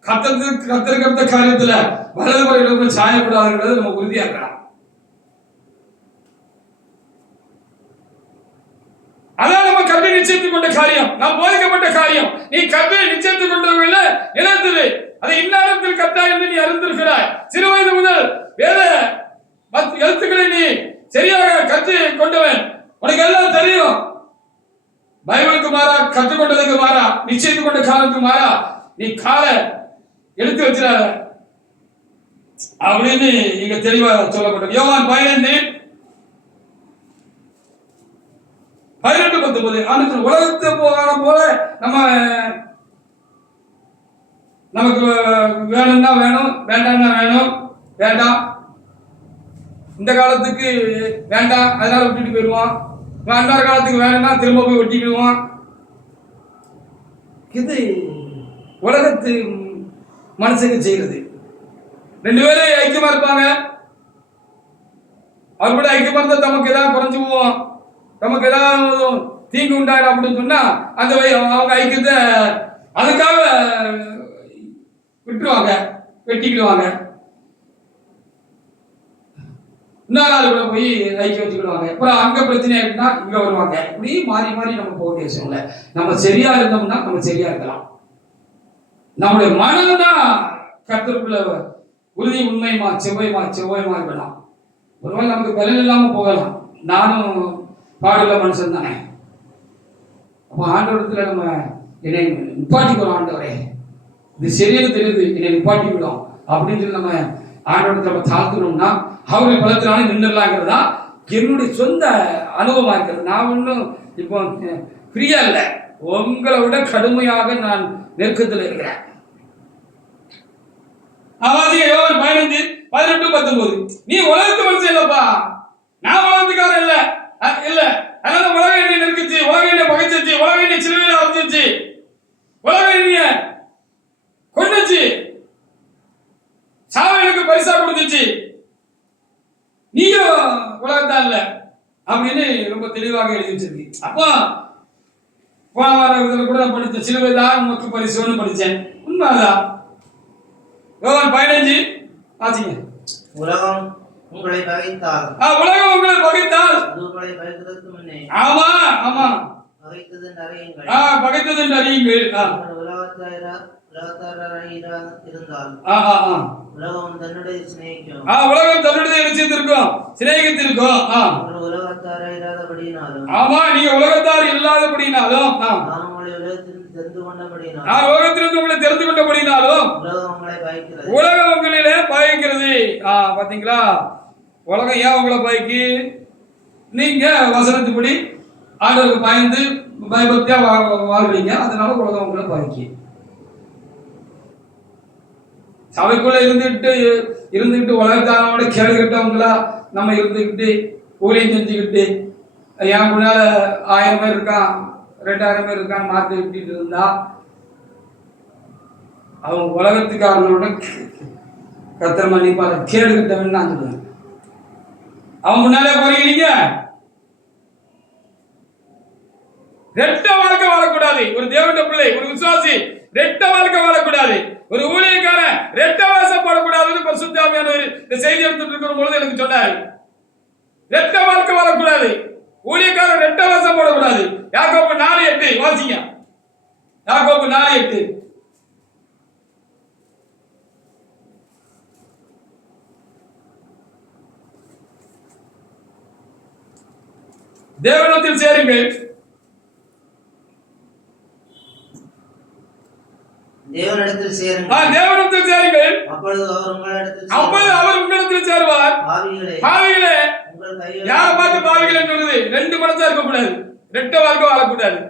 கர்த்தருக்கு காரியத்துல வலதுபுற சாயப்படாதுங்கிறது நம்ம உறுதியா இருக்கலாம். அதான் நம்ம கல்வி நிச்சயித்துக் கொண்ட காரியம், நாம் போதிக்கப்பட்ட காரியம். நீ கல்வியை நிச்சயித்துக் கொண்டவர்கள நினைத்தது அதை இந்நேரத்தில் கட்டாயம் என்று நீ அறிந்திருக்கிறாய். சிறு வயது முதல் வேத எழுத்துக்களை நீ சரியாக கற்று கொண்டவன். உனக்கு எல்லாம் தெரியும். பைபிளுக்கு மாறா, கற்றுக்கொண்டதுக்கு மாறா, நிச்சயித்துக் கொண்ட காலத்துக்கு மாறா நீ கால எடுத்து வச்சிடாத அப்படின்னு இங்க தெளிவா சொல்லப்பட்டது. யோவான் 15:19 உலகத்தை போகாத போல நமக்கு வேணும்னா வேணும், வேண்டாம்னா வேண்டாம். இந்த காலத்துக்கு வேண்டாம் அதனால விட்டுட்டு போயிடுவான், இன்னொரு காலத்துக்கு வேணும்னா திரும்ப போய் ஒட்டிக்கிடுவான். இது உலகத்து மனுஷங்க செய்யறது. ரெண்டு பேரும் ஐக்கியமா இருப்பாங்க, அவர் கூட ஐக்கியமா இருந்தா நமக்கு ஏதாவது குறைஞ்சு போவோம், நமக்கு ஏதாவது தீங்கு உண்டாயிடும் அப்படின்னு சொன்னா அந்த அவங்க ஐக்கியத்தை அதுக்காக விட்டுருவாங்க, வெட்டிக்கிடுவாங்க. இன்னொரு ஆள் கூட போய் ஐக்கியம் வச்சுக்கிடுவாங்க. அப்புறம் அங்க பிரச்சனை ஆயிட்டுனா இங்க வருவாங்க. இப்படி மாறி மாறி நம்ம போக வேண்டிய விஷயம் இல்லை. நம்ம சரியா இருந்தோம்னா நம்ம சரியா இருக்கலாம். நம்முடைய மனம் தான் கர்த்தருக்குள்ள உறுதி உண்மையுமா செவ்வாய்மா இருக்கலாம். ஒருவேளை நமக்கு பலன் இல்லாம போகலாம். நானும் பாடுள்ள மனுஷன் தானே. அப்போ ஆண்டவரத்துல நம்ம என்னை நிப்பாட்டிக்கிறோம், ஆண்டவரே இது சரியான தெரியுது, என்னை நிப்பாட்டிக்கிறோம் அப்படின்னு சொல்லி நம்ம ஆண்டவரத்துல நம்ம தாழ்த்தணும்னா அவருடைய பலத்தினால நின்றுலாங்கிறதா என்னுடைய சொந்த அனுபவமா இருக்கிறது. நான் ஒன்றும் இப்போ ஃப்ரீயா இல்லை, உங்களை விட கடுமையாக நான் நெருக்கத்தில் இருக்கிறேன். யோவான் 15:18-19 நீ உலகத்து மனுஷன் இல்லப்பா, நான் உலகத்துக்காரன் இல்ல இல்ல. அதனால உலகம் என்னை நெருக்குச்சு, உலகம் என்னை பகைச்சிச்சு, உலகம் என்னை சிலுவையில் அரைஞ்சிச்சு, உலகம் என்னைய கொண்டுச்சு, சாவை எனக்கு பரிசா கொடுத்துச்சு, நீயும் உலகத்தான் இல்ல அப்படின்னு ரொம்ப தெளிவாக எழுதி வச்சிருக்கு. அப்போ போன வாரம் கூட படிச்சேன், சிலுவை தான் உமக்கு பரிசுன்னு படிச்சேன். உண்மைதான். யோவான் 15 வாசிங்க. உலகம் உங்களை பகைத்தால், உலகம் உங்களை பகைத்தால் உங்களை பகைத்ததற்கு முன்னே ஆமா ஆமா பகைத்தது அறியுங்கள். பகைத்தது அறியுங்கள். இருந்தால் உலகம் தன்னுடைய சிநேகிக்கும், உலகம் தன்னுடைய நிச்சயத்திற்கும் சிநேகித்திருக்கும். உலகத்தார இல்லாதபடினாலும், ஆமா நீங்க உலகத்தார் இல்லாதபடினாலும், நான் உங்களை உலகத்திலிருந்து தெரிந்து கொண்டபடினாலும், நான் உலகத்திலிருந்து உங்களை தெரிந்து கொண்டபடினாலும் உலகம் உங்களை பயக்கிறது, உலகம் உங்களிலே பயக்கிறது. பாத்தீங்களா, உலகம் ஏன் உங்களை பயக்கி? நீங்க வசனத்துப்படி ஆண்டவருக்கு பயந்து பயபக்தியா வாழ்றீங்க, அதனால உலகம் உங்களை பயக்கி. சபைக்குள்ள இருந்துகிட்டு உலகத்தானோட கேள்வி கட்டவங்களா நம்ம இருந்துக்கிட்டு ஊழியம் செஞ்சுக்கிட்டு என் முன்னால 1000 பேர் இருக்கான் 2000 பேர் இருக்கான்னு மாற்றி விட்டுட்டு இருந்தா அவன் உலகத்துக்காரனோட கர்த்தர் மன்னிப்பார் கேடு கட்டவன் நான் சொல்லுவேன். அவன் முன்னாலே போறீங்க நீங்க. ரெட்ட வாழ்க்கை வாழக்கூடாது. ஒரு தேவனுடைய பிள்ளை, ஒரு விசுவாசி ரெட்ட வாழ்க்கை வாழக்கூடாது. ஒரு ஊழியக்காரன் ரெட்ட வாசம் போடக்கூடாதுன்னு பரிசுத்த ஆவியானவர் இந்த செய்தி எடுத்துட்டு இருக்கிற பொழுது எனக்கு சொன்னாரு. ரெட்ட வாழ்க்கை வாழக்கூடாது, ஊழியக்காரன் ரெட்ட வாசம் போடக்கூடாது. யாக்கோபு 4:8 வாசிங்க. யாக்கோபு 4:8 தேவனிடத்தில் சேருங்கள், தேவனிடத்தில் சேருங்கள், தேவனிடத்தில் சேருங்கள், அப்பொழுது அவர் உங்களிடத்தில் சேருவார். பாவிகளே, யார பார்த்து பாவிகளே சொல்றது? ரெண்டு மனசா இருக்க கூடாது, ரெட்ட வாழ்க்கை வாழக்கூடாது.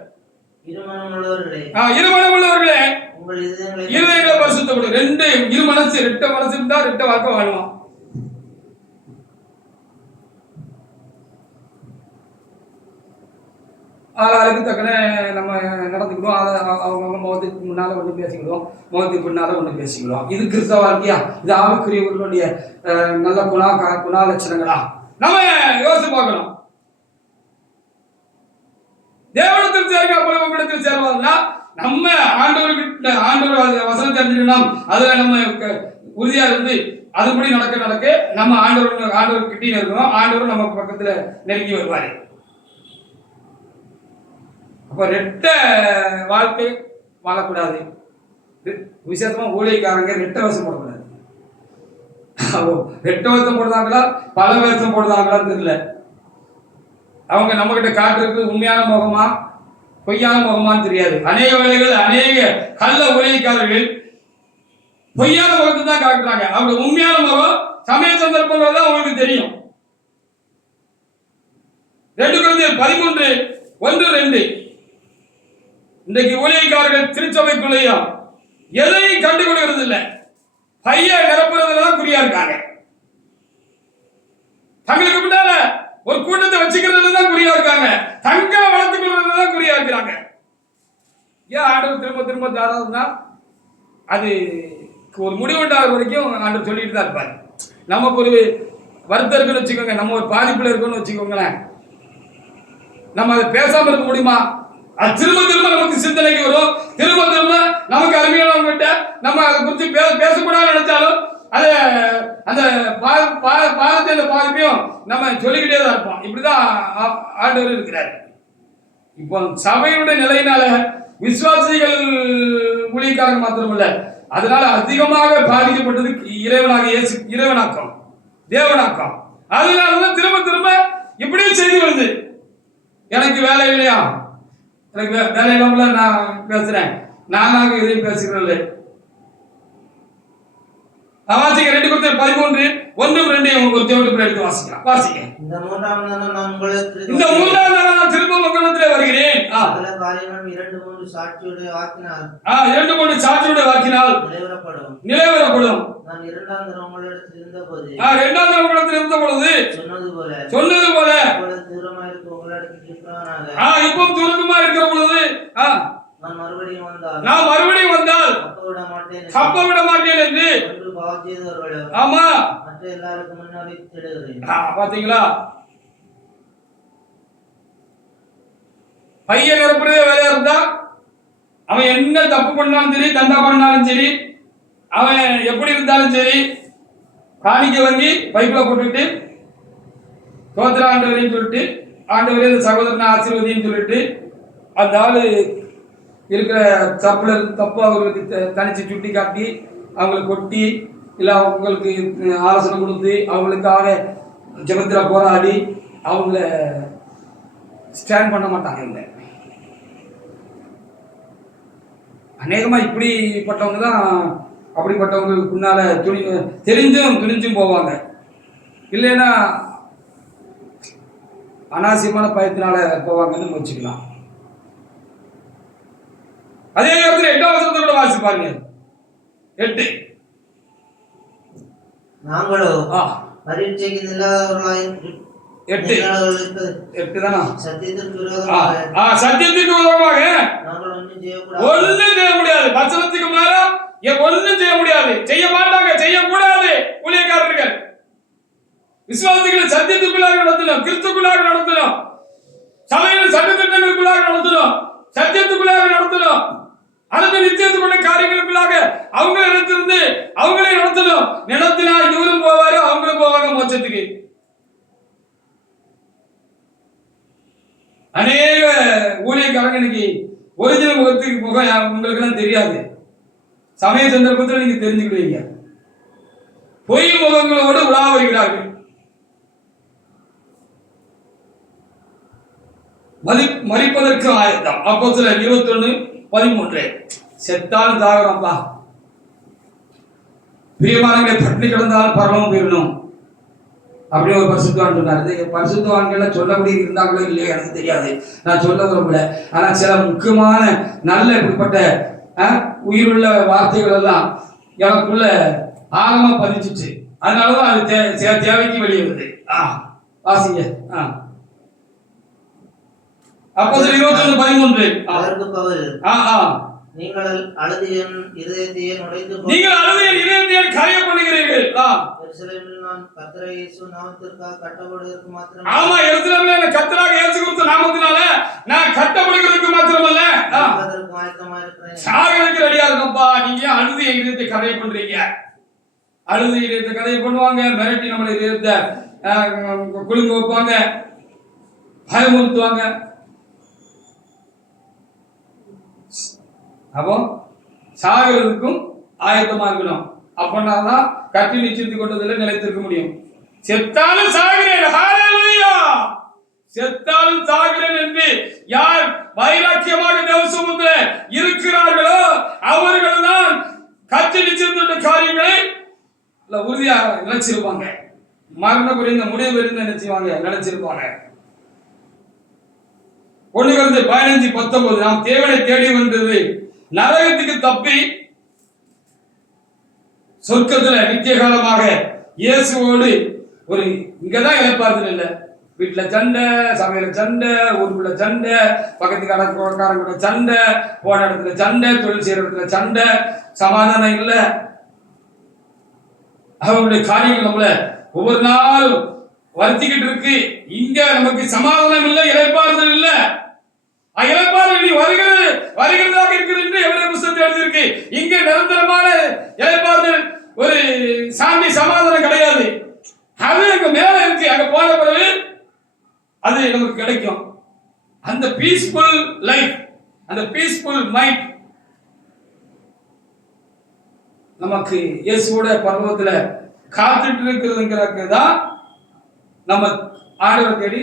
இருமனம் உள்ளவர்களே உங்கள் இருதயங்களை பரிசுத்தப்படும். ரெண்டு இரு மனசு, ரெட்ட மனசு இருந்தா ரெட்ட வாழ்க்கை வாழுவான். ஆளுக்கு தக்கன நம்ம நடந்துக்கிடுவோம். அதை அவங்க முகத்துக்கு முன்னால ஒன்று பேசிக்கிடுவோம், முகத்துக்கு பின்னால ஒன்று பேசிக்கிடுவோம். இது கிறிஸ்தவ வாழ்க்கையா? இது ஆளுக்குரியவர்களுடைய நல்ல குணாலட்சணங்களா? நம்ம யோசிச்சு பார்க்கணும். தேவனத்தில் சேருங்க, அப்பொழுது உங்களிடத்தில் சேருவாங்கன்னா நம்ம ஆண்டவர் வசனத்தை அறிஞ்சிடணும். அதுல நம்ம உறுதியா இருந்து அதுபடி நடக்க நம்ம ஆண்டவர் கிட்டே இருக்கணும். ஆண்டவர் நம்ம பக்கத்துல நெருங்கி வருவாரு. அப்ப ரெட்ட வாழ்க்கை வாழக்கூடாது. விசேஷமா ஊழியக்காரங்க ரெட்ட வேஷம் போடக்கூடாது. ரெட்ட வேஷம் போடுறாங்களா பல வேஷம் போடுறாங்களான்னு தெரியல. அவங்க நம்ம கிட்ட காட்டுறதுக்கு உண்மையான முகமா பொய்யான முகமான்னு தெரியாது. அநேக வேளைகள் அநேக கள்ள ஊழியக்காரர்கள் பொய்யான முகத்தை தான் காட்டுறாங்க. அவங்க உண்மையான முகம் சமய சந்தர்ப்பங்கள் தான் உங்களுக்கு தெரியும். 2 Corinthians 13:1-2 இன்றைக்கு ஊழியக்காரர்கள் திருச்சபைக்குள்ளேயும் எதையும் கண்டுகொள்கிறது இல்லை, பைய நிரப்புறதுல தான் குறியா இருக்காங்க. தங்களுக்கு முன்னால ஒரு கூட்டத்தை வச்சுக்கிறதுல தான் குறியா இருக்காங்க. தங்க வளர்த்துக் கொள்றதுல தான் குறியா இருக்கிறாங்க. ஏன் ஆண்டவர் திரும்ப திரும்ப தாராதுன்னா அது ஒரு முடிவுண்டாகிற வரைக்கும் ஆண்டவர் சொல்லிட்டு தான் இருப்பார். நமக்கு ஒரு வருத்தம் இருக்குன்னு வச்சுக்கோங்க, நம்ம ஒரு பாதிப்புல இருக்கோம்னு வச்சுக்கோங்களேன், நம்ம அதை பேசாம இருக்க முடியுமா? அது திரும்ப திரும்ப நமக்கு சிந்தனைக்கு வரும். திரும்ப திரும்ப நமக்கு அருமையானவங்கிட்ட நம்ம அதை குறித்து பேசக்கூடாது நினைச்சாலும் அதை அந்த பாதத்தை பாதிப்பையும் நம்ம சொல்லிக்கிட்டே தான் இருப்போம். இப்படிதான் ஆண்டவர் இருக்கிறார். இப்போ சபையுடைய நிலையினால விசுவாசிகள் ஊழியக்காரங்க மாத்திரமல்ல, அதனால அதிகமாக பாதிக்கப்பட்டது இறைவனாக்கம், தேவனாக்கம். அதனாலதான் திரும்ப திரும்ப இப்படியே செய்தி வருது. எனக்கு வேலை இல்லையா, எனக்கு வேலை இல்லாமல நான் பேசுறேன், நானாக இதையும் பேசுகிறேன். வாசிக்க 2 Corinthians 13 1-2 எடுத்து வாசிக்கலாம். வாசிக்க. இந்த மூன்றாம் நாள் நான் திரும்ப உங்களிடத்திலே வருகிறேன். பல காரியங்களும் 2-3 சாட்சியுடைய வாக்கினால் 2-3 சாட்சியுடைய வாக்கினால் நிலைவரப்படும். நான் இரண்டாம் தரம் உங்களிடத்தில் இருந்தபோது சொன்னது போல தூரமா இருக்க உங்களிடத்தில் இருக்கிறவனாக இப்போ தூரமா இருக்கிற பொழுது நான் மறுபடியும் வந்தால் தப்ப விட மாட்டேன் என்று ஆமா மற்ற எல்லாருக்கும் முன்னாடி தேடுகிறேன். பாத்தீங்களா, பையன் நிரப்புறதே வேலையா இருந்தா அவன் என்ன தப்பு பண்ணாலும் சரி, தண்டா பண்ணாலும் சரி, அவன் எப்படி இருந்தாலும் சரி, காணிக்க வாங்கி பைப்ல போட்டுட்டு தோத்திர ஆண்டவரையும் சொல்லிட்டு, ஆண்டவரே இந்த சகோதரனை ஆசீர்வதின்னு சொல்லிட்டு அந்த ஆளு இருக்கிற தப்பு அவர்களுக்கு தனிச்சு சுட்டி காட்டி அவங்களுக்கு கொட்டி இல்லை அவங்களுக்கு ஆலோசனை கொடுத்து அவங்களுக்காக ஜெபத்தில் போராடி அவங்கள ஸ்டாண்ட் பண்ண மாட்டாங்க. இல்லை, அநேகமாக இப்படிப்பட்டவங்க தான் அப்படிப்பட்டவங்களுக்கு முன்னால துணிஞ்சும் போவாங்க. இல்லைன்னா அனாவசியமான பயத்தினால போவாங்கன்னு வச்சுக்கலாம். அதே நேரத்தில் 8ஆம் வசனத்தை கூட வாசி பாருங்க. 8 நாங்களோ பரீட்சைக்கு நில்லாதவர்களாய் 8 தானா சத்தியத்திற்கு விரோதமாக நாங்கள் ஒன்றும் செய்ய முடியாது. வசனத்துக்கு மேல ஒன்றும் செய்ய முடியாது, செய்ய மாட்டாங்க, செய்யக்கூடாது. ஊழியக்காரர்கள் விசுவாசிகளை சத்தியத்துக்குள்ளாக நடத்தணும், கிறிஸ்துக்குள்ளாக நடத்தணும், சபையில் சட்டத்திட்டங்களுக்குள்ளாக நடத்தணும், சத்தியத்துக்குள்ளாக நடத்தணும், அடுத்த நிச்சயத்துக்குள்ள காரியங்களுக்குள்ளாக அவங்களை நடத்திருந்து அவங்களே நடத்தணும். நடத்தினா இவரும் போவாரு, அவங்களும் போவாங்க மோட்சத்துக்கு. அநேக ஊழியக்காரங்க இன்னைக்கு ஒரிஜினல் முகத்துக்கு முகம் உங்களுக்கு எல்லாம் தெரியாது. சமய சந்தர்ப்பத்தில் நீங்க தெரிஞ்சுக்கிடுவீங்க. பொய் முகங்களோடு உலா வருகிறார்கள். மறிப்பதற்கு ஆயத்தம். அப்போஸ்தலர் 21:13 செத்தாலும் தாகறோம்ப்பா, பிரியமானவர்களே, பட்டினி கிடந்தாலும் பரலோகம் போயிடணும் அப்படின்னு ஒரு பரிசுத்தவான் சொன்னார். பரிசுத்தவான்களை சொல்லக்கூடிய இருந்தாங்களோ இல்லையோ எனக்கு தெரியாது, நான் சொல்ல விரும்பல. ஆனா சில முக்கியமான நல்ல இப்படிப்பட்ட உயிருள்ள வார்த்தைகள் எல்லாம் எனக்குள்ள ஆழமா பதிச்சுச்சு. அதனாலதான் அது தேவைக்கு வெளியே வருது. வாசிங்க. அப்போஸ்தலர் 21:13 அதற்கு பவுல், நீங்கள் அழுது என் இதயத்தையே நுழைத்து காரிய பண்ணுகிறீர்கள். எருசலேமில் நான் கர்த்தர் இயேசு நாமத்திற்காக கட்டப்படுவதற்கு மாத்திரம் எருசலேமில் கர்த்தராக இயேசு கிறிஸ்து நாமத்தினால நான் கட்டப்படுவதற்கு மாத்திரமல்ல அதற்கு ஆயத்தமா இருக்கிறேன். சாகருக்கு ரெடியா இருக்கப்பா. நீங்க அழுது இதயத்தை கரைய பண்றீங்க. அழுது இதயத்தை கரைய பண்ணுவாங்க, மிரட்டி நம்மளை இதயத்தை குலுங்க வைப்பாங்க, பயமுறுத்துவாங்க. அப்போ சாகிறதுக்கும் ஆயத்தமா இருக்கணும். அப்படின்னாதான் கட்டி நிச்சயத்து கொண்டதில் நிலைத்திருக்க முடியும். செத்தாலும் சாகிறேன், ஹல்லேலூயா, செத்தாலும் சாகிறேன் என்று யார் வைராக்கியமாக தேவசமூகத்தில் இருக்கிறார்களோ அவர்கள் தான் கட்டி நிச்சயத்துடைய காரியங்களை உறுதியாக நினைச்சிருப்பாங்க. மரண புரிந்த முடிவு இருந்து நினைச்சிருப்பாங்க. 1 Corinthians 15:19 நாம் தேவனை தேடி வந்தது நரகத்துக்கு தப்பி சொர்க்கத்துல நித்திய காலமாக இயேசுவோடு ஒரு இங்கதான் இழைப்பாறுதல் இல்லை. வீட்டுல சண்டை, சமையல சண்டை, ஊருக்குள்ள சண்டை, பக்கத்து கடற்காரங்க கூட சண்டை, போன இடத்துல சண்டை, தொழில் செய்யற இடத்துல சண்டை, சமாதானம் இல்லை. அவங்களுடைய காரியங்கள் நம்மள ஒவ்வொரு நாளும் வருத்திக்கிட்டு இருக்கு. இங்க நமக்கு சமாதானம் இல்லை, இழைப்பாறுதல் இல்லை. இழைப்பாறுதல் இனி வருகிறதாக இருக்கிறது என்று எவரே புத்தகத்தில் எழுதியிருக்கு. இங்க நிரந்தரமான இழைப்பாறுதல், ஒரு சாந்தி சமாதானம் கிடையாது. அது அங்க மேல இருக்கு. அங்க போன பிறகு அது நமக்கு கிடைக்கும். அந்த பீஸ்ஃபுல் லைஃப், அந்த பீஸ்ஃபுல் மைண்ட் நமக்கு இயேசுவோட பரலோகத்துல காத்துட்டு இருக்கிறதுங்கிறதுக்கு தான் நம்ம ஆண்டவரை தேடி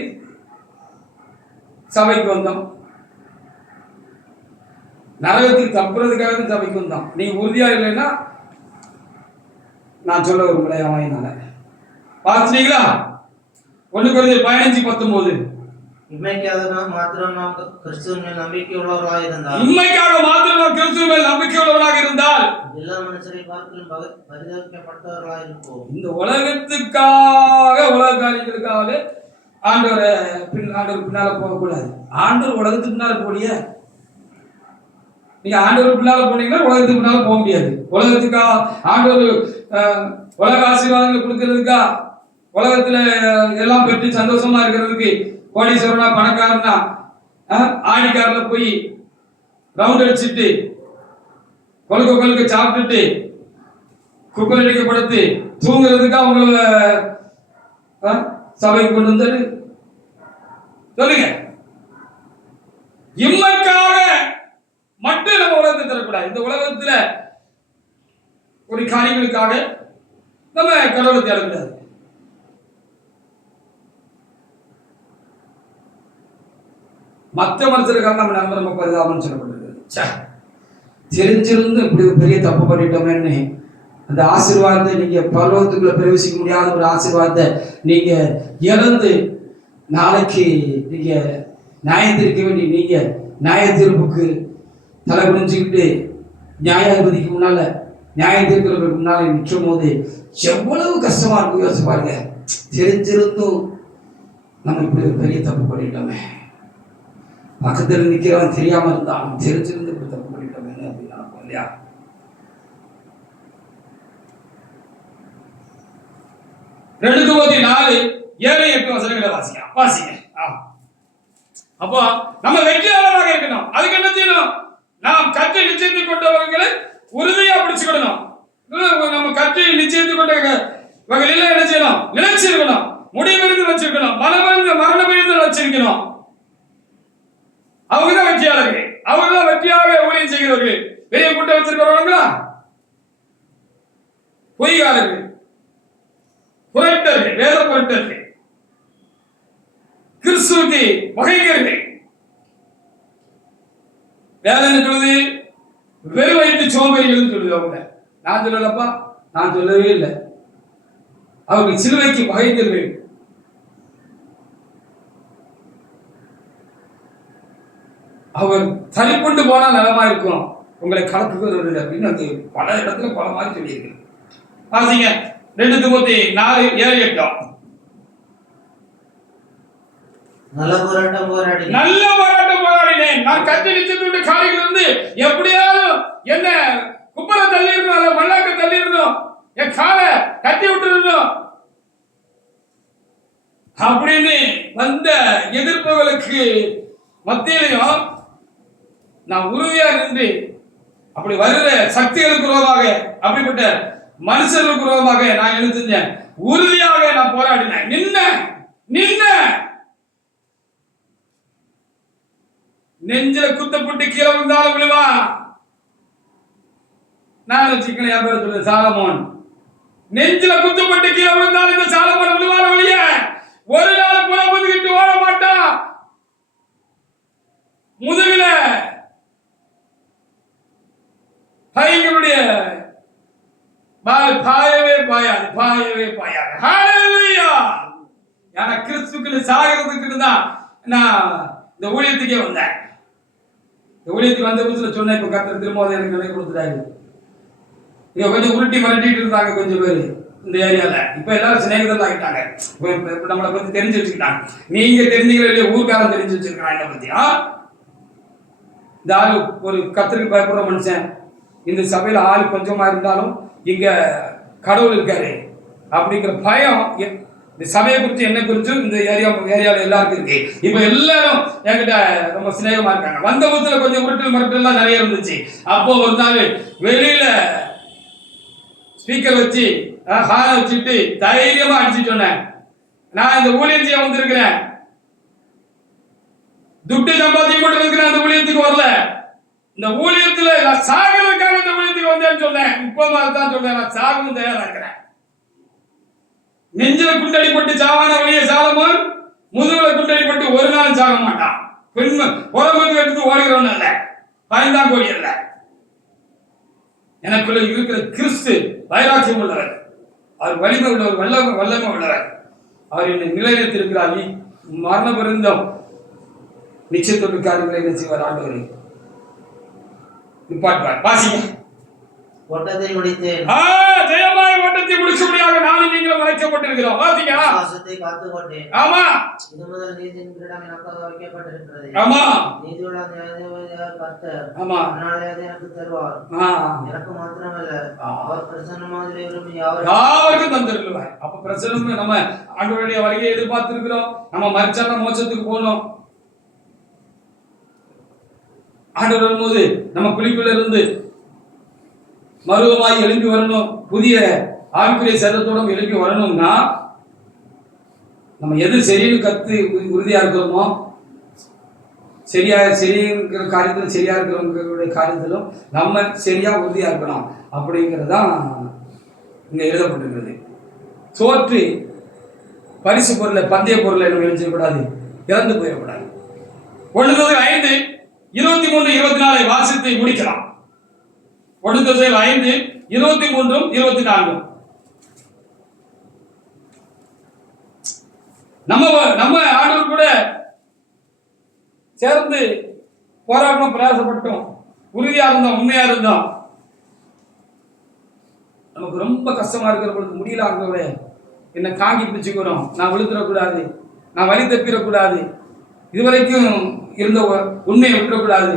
சபைக்கு வந்தோம். நரகத்துக்கு தப்புறதுக்காக தான் சபைக்கு வந்தோம். நீ உறுதியா இல்லைன்னா நான் சொல்ல ஒரு முறையான பார்த்தீங்களா? 1 Corinthians 15:19. இம்மைக்காக மாத்திரம் நாம் கிறிஸ்துவின் மேல் நம்பிக்கை உள்ளவர்களாக இருந்தால், இம்மைக்காக மாத்திரம் நாம் கிறிஸ்துவின் மேல் நம்பிக்கை உள்ளவர்களாக இருந்தால், எல்லா மனுஷரை பார்த்தும் பரிதவிக்கப்பட்டவர்களாக இருப்போம். இந்த உலகத்துக்காக, உலக காரியங்களுக்காக ஆண்டவர் பின்னால போகக்கூடாது. ஆண்டவர் உலகத்துக்கு பின்னால போலிய, நீங்க ஆண்டவர் பின்னால போனீங்கன்னா உலகத்துக்கு பின்னால போக முடியாது. உலகத்துக்கா ஆண்டவர் உலக ஆசீர்வாதங்களை கொடுக்கறதுக்கா, உலகத்துல எல்லாம் பெற்று சந்தோஷமா இருக்கிறதுக்கு, கோடீஸ்வரனா பணக்காரனா ஆடிக்காரில் போய் ரவுண்ட் அடிச்சுட்டு கொழுக்க சாப்பிட்டுட்டு குப்பை அடிக்கப்படுத்தி தூங்குறதுக்கு அவங்கள சபைக்கு கொண்டு வந்தாரு. சொல்லுங்க, இம்மைக்காக மட்டும் நம்ம உலகத்தை தரக்கூடாது. இந்த உலகத்துல ஒரு காரியங்களுக்காக நம்ம கடவுளை தேடக்கூடாது. மற்ற மனுஷருக்காக நம்ம நம்ம பரிதாபம் சொல்லப்படுறது. தெரிஞ்சிருந்து இப்படி பெரிய தப்பு பண்ணிட்டோமேன்னு அந்த ஆசீர்வாதத்தை நீங்க பருவத்துக்குள்ள பிரவேசிக்க முடியாத ஒரு ஆசீர்வாதத்தை நீங்க இழந்து நாளைக்கு நீங்க நியாயத்திருக்க வேண்டிய நீங்க நியாய தீர்ப்புக்கு தலை குடிஞ்சுக்கிட்டு நியாயாதிபதிக்கு முன்னால நியாயத்திற்கு முன்னால நிற்கும் போது எவ்வளவு கஷ்டமா இருக்கும் யோசிச்சு பாருங்க. தெரிஞ்சிருந்தும் நம்ம இப்படி பெரிய தப்பு பண்ணிட்டோமே, பக்கத்தில் நிற்கிறவன் தெரியாம இருந்தான், தெரிஞ்சிருந்து இப்படி தப்பு பண்ணிட்டோமே அப்படின்னு நினைப்போம் இல்லையா? ரெண்டு தீமோத்தி 4:7-8 வாசிங்க. அப்போ நம்ம வெற்றியாளராக இருக்கணும். அதுக்கு என்ன செய்யணும்? நாம் கற்று நிச்சயத்தை கொண்டவர்களை உறுதியா பிடிச்சுக்கணும். நம்ம கற்று நிச்சயத்தை கொண்ட வகையில என்ன செய்யணும்? நினைச்சிருக்கணும், முடிவிருந்து வச்சிருக்கணும், மரண பயந்து வச்சிருக்கணும். அவங்கதான் வெற்றியாளர்கள், அவங்கதான் வெற்றியாக ஊழியம் செய்கிறவர்கள். பெரிய கூட்டம் வச்சிருக்கிறவங்களா? பொய்காரர்கள், புரட்டர்கள், வேத புரட்டர்கள், கிறிஸ்துவுக்கு வகைகர்கள். வேதனை சொல்லுது வெறும் வயிற்று சோம்பேறிகள் சொல்லுது. அவங்க நான் சொல்லலப்பா, நான் சொல்லவே இல்லை. அவங்க சிலுவைக்கு வகைகர்கள். அவர் தனிப்பட்டு போனா நலமா இருக்கும், உங்களை கலக்குகிறது அப்படின்னு அது பல இடத்துல பல மாதிரி சொல்லியிருக்கு. வாசிங்க 2 தீமோத்தி 4:7-8. நல்ல போராட்டம் போராடினேன். நான் கற்று நிச்சயத்துடைய காரியங்கள் இருந்து எப்படியாவது என்ன குப்பரை தள்ளி இருந்தோம், மல்லாக்க தள்ளி இருந்தோம், என் காலை கட்டி விட்டு இருந்தோம் அப்படின்னு வந்த எதிர்ப்புகளுக்கு மத்தியிலையும் நான் உறுதியா நின்று அப்படி வருகிற சக்திகளுக்கு விரோதமாக, அப்படிப்பட்ட மனுஷர்களுக்கு விரோதமாக நான் என்ன செஞ்சேன்? உறுதியாக நான் போராடினேன். நின்ன நெஞ்சில குத்தப்பட்டு கீழே விழுந்தாலும் விழுவா. நான் வச்சுக்கணும், என் பேர் சொல்லுது சாலமோன். நெஞ்சில குத்தப்பட்டு கீழே விழுந்தாலும் இந்த சாலமோன் விழுவார வழிய ஒரு நாள் புறப்பட்டுக்கிட்டு ஓட மாட்டான். முதுகுல பையங்களுடைய பாயவே பாயாது. ஹல்லேலூயா! ஏன்னா கிறிஸ்துவுக்கு சாகிறதுக்கு தான் நான் இந்த ஊழியத்துக்கே வந்தேன். இந்த ஊழியத்துக்கு வந்த புதுசுல சொன்னேன், இப்ப கர்த்தர் திரும்ப எனக்கு நிலை கொடுத்துட்டாரு. இங்க கொஞ்சம் உருட்டி மிரட்டிட்டு இருந்தாங்க கொஞ்சம் பேரு. இந்த ஏரியால. இப்ப எல்லாரும் சிநேகிதர்கள் ஆகிட்டாங்க. இப்ப நம்மளை பத்தி தெரிஞ்சு வச்சுக்கிட்டாங்க. நீங்க தெரிஞ்சுக்கிற இல்லையா, ஊர்க்காரன் தெரிஞ்சு வச்சிருக்கான் என்ன பத்தியா. இந்த ஆளு ஒரு கத்திரிக்கு பயப்படுற மனுஷன். இந்த சபையில ஆளு கொஞ்சமா இருந்தாலும் இங்க கடவுள் இருக்காரு அப்படிங்கிற பயம் இந்த சபையை குறித்து என்ன குறிச்சும் இந்த ஏரியாவில் எல்லாருக்கும் இருக்கு. இப்ப எல்லாரும் என்கிட்ட ரொம்ப சிநேகமா இருக்காங்க. வந்த புத்துல கொஞ்சம் உருட்டல் மருட்டெல்லாம் நிறைய இருந்துச்சு. அப்போ ஒரு நாள் வெளியில ஸ்பீக்கர் வச்சு ஹால வச்சுட்டு தைரியமா அடிச்சுட்டு சொன்னேன், நான் இந்த ஊழியம் செய்ய வந்திருக்கிறேன், துட்டு சம்பாதிக்க மட்டும் இருக்கிறேன், அந்த ஊழியத்துக்கு வரல, இந்த ஊழியத்துல நான் சாகிறதுக்காக இந்த ஊழியத்துக்கு வந்தேன்னு சொன்னேன். இப்போ தான் சொல்றேன், நான் சாகவும் தயாரா இருக்கிறேன். நெஞ்சில குண்டடிப்பட்டு சாவான வழிய சாலமோன் முதுகுல குண்டடிப்பட்டு ஒரு நாளும் சாக மாட்டான். பெண்மை உடம்புக்கு எடுத்து ஓடுகிறவன் அல்ல, பயந்தான் கோடி அல்ல. எனக்குள்ள இருக்கிற கிறிஸ்து வைராக்கியம் உள்ளவர், அவர் வலிமை உள்ளவர், வல்லமை உள்ளவர். அவர் என்னை நிலைநிறுத்திருக்கிறார். மரண பிருந்தம் நிச்சயத்தோடு காரியங்களை என்ன செய்வார் ஆண்டவரை நிப்பாட்டுவார். வாசிங்க. ஓட்டத்தை முடித்தேன், ஜெயமாய் ஓட்டத்தை முடிக்கும்படியாக நானும் நீங்களும் அழைக்கப்பட்டிருக்கிறோம். வாசிங்க. விசுவாசத்தை காத்துக்கொண்டேன். ஆமா, இது முதல் நீதியின் கிரீடம் எனக்காக வைக்கப்பட்டிருக்கிறது. ஆமா, நீதியுள்ள நியாயாதிபதியாகிய கர்த்தர் ஆமா, அதனாலே அதை எனக்கு தருவார். எனக்கு மாத்திரமல்ல, அவர் பிரசன்னமாக விரும்பி யாருக்கும் தந்திருக்கிறார். அப்ப பிரசன்னம் நம்ம ஆண்டவருடைய வருகையை எதிர்பார்த்திருக்கிறோம். நம்ம மரிச்சான மோட்சத்துக்கு போகணும். ஆண்டவர் வரும்போது நம்ம குழிக்குள்ள இருந்து மருவமாய் எழுப்பி வரணும். புதிய ஆவிக்குரிய சரீரத்தோட எழுப்பி வரணும்னா நம்ம எது சரின்னு கத்து உறுதியா இருக்கிறோமோ, சரிங்கிற காரியத்திலும் சரியா இருக்கிறவங்களுடைய காரியத்திலும் நம்ம சரியா உறுதியா இருக்கணும் அப்படிங்கிறதான் இங்க எழுதப்பட்டிருக்கிறது. சோற்று பரிசு பொருளை பந்தய பொருளை நம்ம எழுதிடக்கூடாது, இறந்து போயிடக்கூடாது. 1-5-23-24 வாசித்து முடிக்கலாம். 1-5-23-24 நம்ம ஆண்டவர் கூட சேர்ந்து போராட்டம், பிரயாசப்பட்டோம், உறுதியா இருந்தோம், உண்மையா இருந்தோம். நமக்கு ரொம்ப கஷ்டமா இருக்கிற பொழுது முடியல, ஆண்டவரே என்னை தாங்கி பிடிச்சுக்கிறோம், நான் விழுந்துடக்கூடாது, நான் வழி தப்பிடக்கூடாது, இதுவரைக்கும் இருந்த உண்மையை விட்டுறக்கூடாது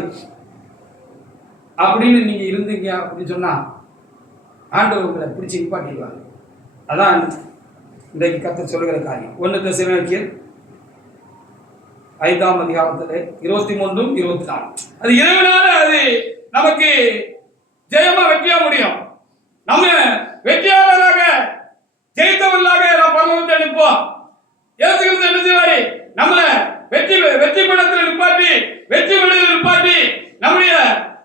அப்படின்னு நீங்க இருந்தீங்க அப்படின்னு சொன்னா ஆண்டவர் உங்களை பிடிச்சி நிப்பாட்டிடுவாங்க. அதான் இன்றைக்கு கர்த்தர் சொல்லுகிற காரியம். 1 Thessalonians 5-23-24 அது இறைவனால அது நமக்கு ஜெயமா வெற்றியா முடியும். நம்ம வெற்றியாளராக ஜெயித்தவர்களாக நான் பரலோகத்தை நிற்போம். ஏசுகிறது என்ன செய்வாரு, நம்மளை வெற்றி படத்தில் நிப்பாட்டி, வெற்றி படையில் நிப்பாட்டி, நம்முடைய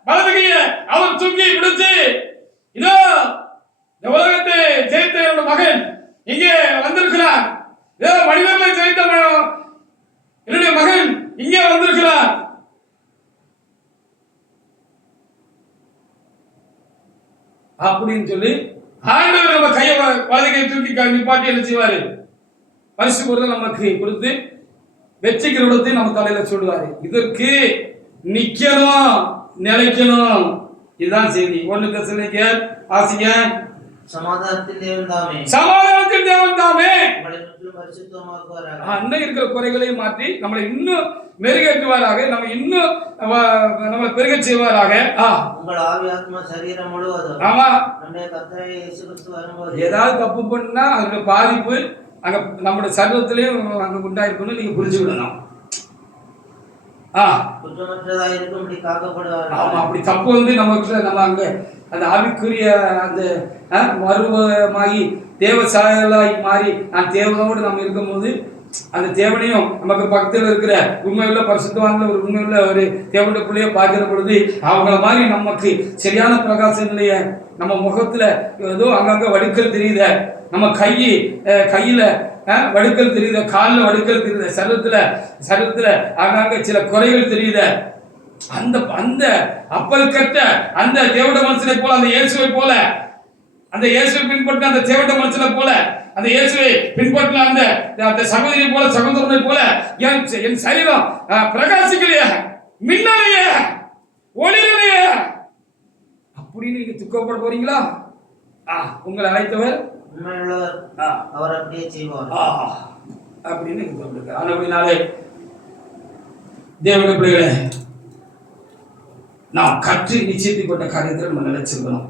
வலதுகைய அவர் தூக்கி பிடிச்சு, இதோ இந்த உலகத்தை ஜெயித்த என்னோட மகன் இங்கே வந்திருக்கிறார், இதோ மனிதர்களை ஜெயித்த என்னுடைய மகன் இங்கே வந்திருக்கிறார் அப்படின்னு சொல்லி ஆண்டவர் நம்ம கையை வலதுகையை தூக்கி நிப்பாட்டி என்ன செய்வாரு, பரிசு பொருள் நமக்கு கொடுத்து வெற்றி கிரீடத்தை நம்ம தலையில சொல்லுவாரு. இதற்கு நிக்கணும், நிலைக்கணும். இதுதான் செய்தி. 1 Thessalonians ஆசிங்க. சமாதானத்தின் தேவன் தாமே, சமாதானத்தின் தேவன் தாமே உங்களை முற்றிலும் பரிசுத்தமாக்குவாராக. அன்னை இருக்கிற குறைகளையும் மாற்றி நம்மளை இன்னும் மெருகேற்றுவாராக, நம்ம இன்னும் நம்மளை பெருக செய்வாராக. உங்கள் ஆவி ஆத்மா சரீரம் முழுவதும் ஆமா நம்முடைய கர்த்தராகிய இயேசு கிறிஸ்து வரும்போது ஏதாவது தப்பு பண்ணா அதோட பாதிப்பு அங்க நம்முடைய சரீரத்திலேயும் அங்க உண்டாயிருக்குன்னு நீங்க புரிஞ்சுக்கிடணும். குற்றமற்றதாக இருக்கும்படி காக்கப்படுவார்கள். ஆமா, அப்படி தப்பு நமக்கு நம்ம அங்க அந்த ஆவிக்குரிய அந்த மருவமாகி தேவ சாயலாகி மாறி நான் தேவனோடு நம்ம இருக்கும்போது அந்த தேவனையும் நமக்கு பக்கத்தில் இருக்கிற உண்மையுள்ள பரிசுத்தவான்ல ஒரு உண்மையுள்ள ஒரு தேவனுடைய பிள்ளைய பார்க்கிற பொழுது அவங்கள மாதிரி நமக்கு சரியான பிரகாசம் இல்லைய, நம்ம முகத்துல ஏதோ அங்கங்க வடுக்கல் தெரியுத, நம்ம கையில வடுக்கல் தெரியுத, காலில் வடுக்கல் தெரியுத, சரீரத்துல அங்கங்க சில குறைகள் தெரியுத. அந்த அந்த அப்பல் கட்ட அந்த தேவட மனுஷனை போல, அந்த இயேசுவை போல, அந்த இயேசுவை பின்பற்ற அந்த தேவட மனுஷனை போல, அந்த இயேசுவை பின்பற்ற அந்த சகோதரி போல, சகோதரனை போல என் சரீரம் பிரகாசிக்கலையே, மின்னலையே, ஒளிரலையே அப்படின்னு நீங்க துக்கப்பட போறீங்களா? உங்களை அழைத்தவர் உண்மையுள்ளவர் அவர் அப்படியே செய்வார் அப்படின்னு சொல்லிருக்காரு. அப்படினாலே தேவனுடைய பிள்ளைகளே, நாம் கற்று நிச்சயத்துக் கொண்ட காரியத்தில் நம்ம நினைச்சிருக்கணும்.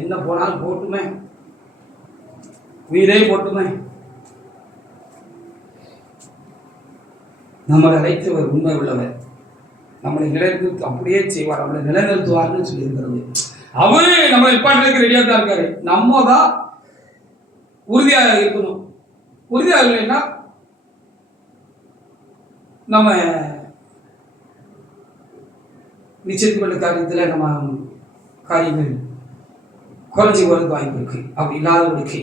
என்ன போனாலும் போட்டுமே, உயிரே போட்டுமே, நம்மளை அழைத்தவர் உண்மை உள்ளவர், நம்மளை நிலைநிறுத்தி அப்படியே செய்வார், நம்மளை நிலைநிறுத்துவார்னு சொல்லி இருக்கிறது. அவரு நம்மளை நிப்பாட்டுறதுக்கு ரெடியா தான் இருக்காரு. நம்ம தான் உறுதியாக இருக்கணும். உறுதியாக இல்லைன்னா நம்ம நிச்சயத்துக்குள்ள காரியத்தில் நம்ம காரியங்கள் குறைஞ்சி வரது வாய்ப்பு இருக்கு. அப்படி இல்லாதவர்களுக்கு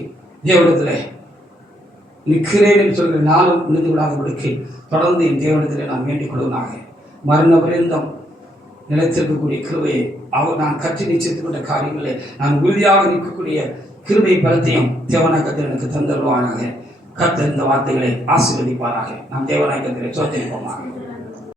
தேவனிடத்தில் நிற்கிறேன் சொல்கிற நாளும் நின்று விடாதவர்களுக்கு தொடர்ந்து என் தேவனிடத்தில் நான் வேண்டிக் கொள்வதாக. மரண பரியந்தம் நிலைத்திருக்கக்கூடிய கிருபையை நான் கற்று நிச்சயத்துக்கொண்ட காரியங்களை நான் உறுதியாக நிற்கக்கூடிய கிருபை பலத்தையும் தேவனாய் கர்த்தர் எனக்கு தந்தருவானாக. கர்த்தர் இந்த வார்த்தைகளை ஆசீர்வதிப்பாராக. நாம் தேவனாய் கர்த்தரை சோதரிப்போமாக.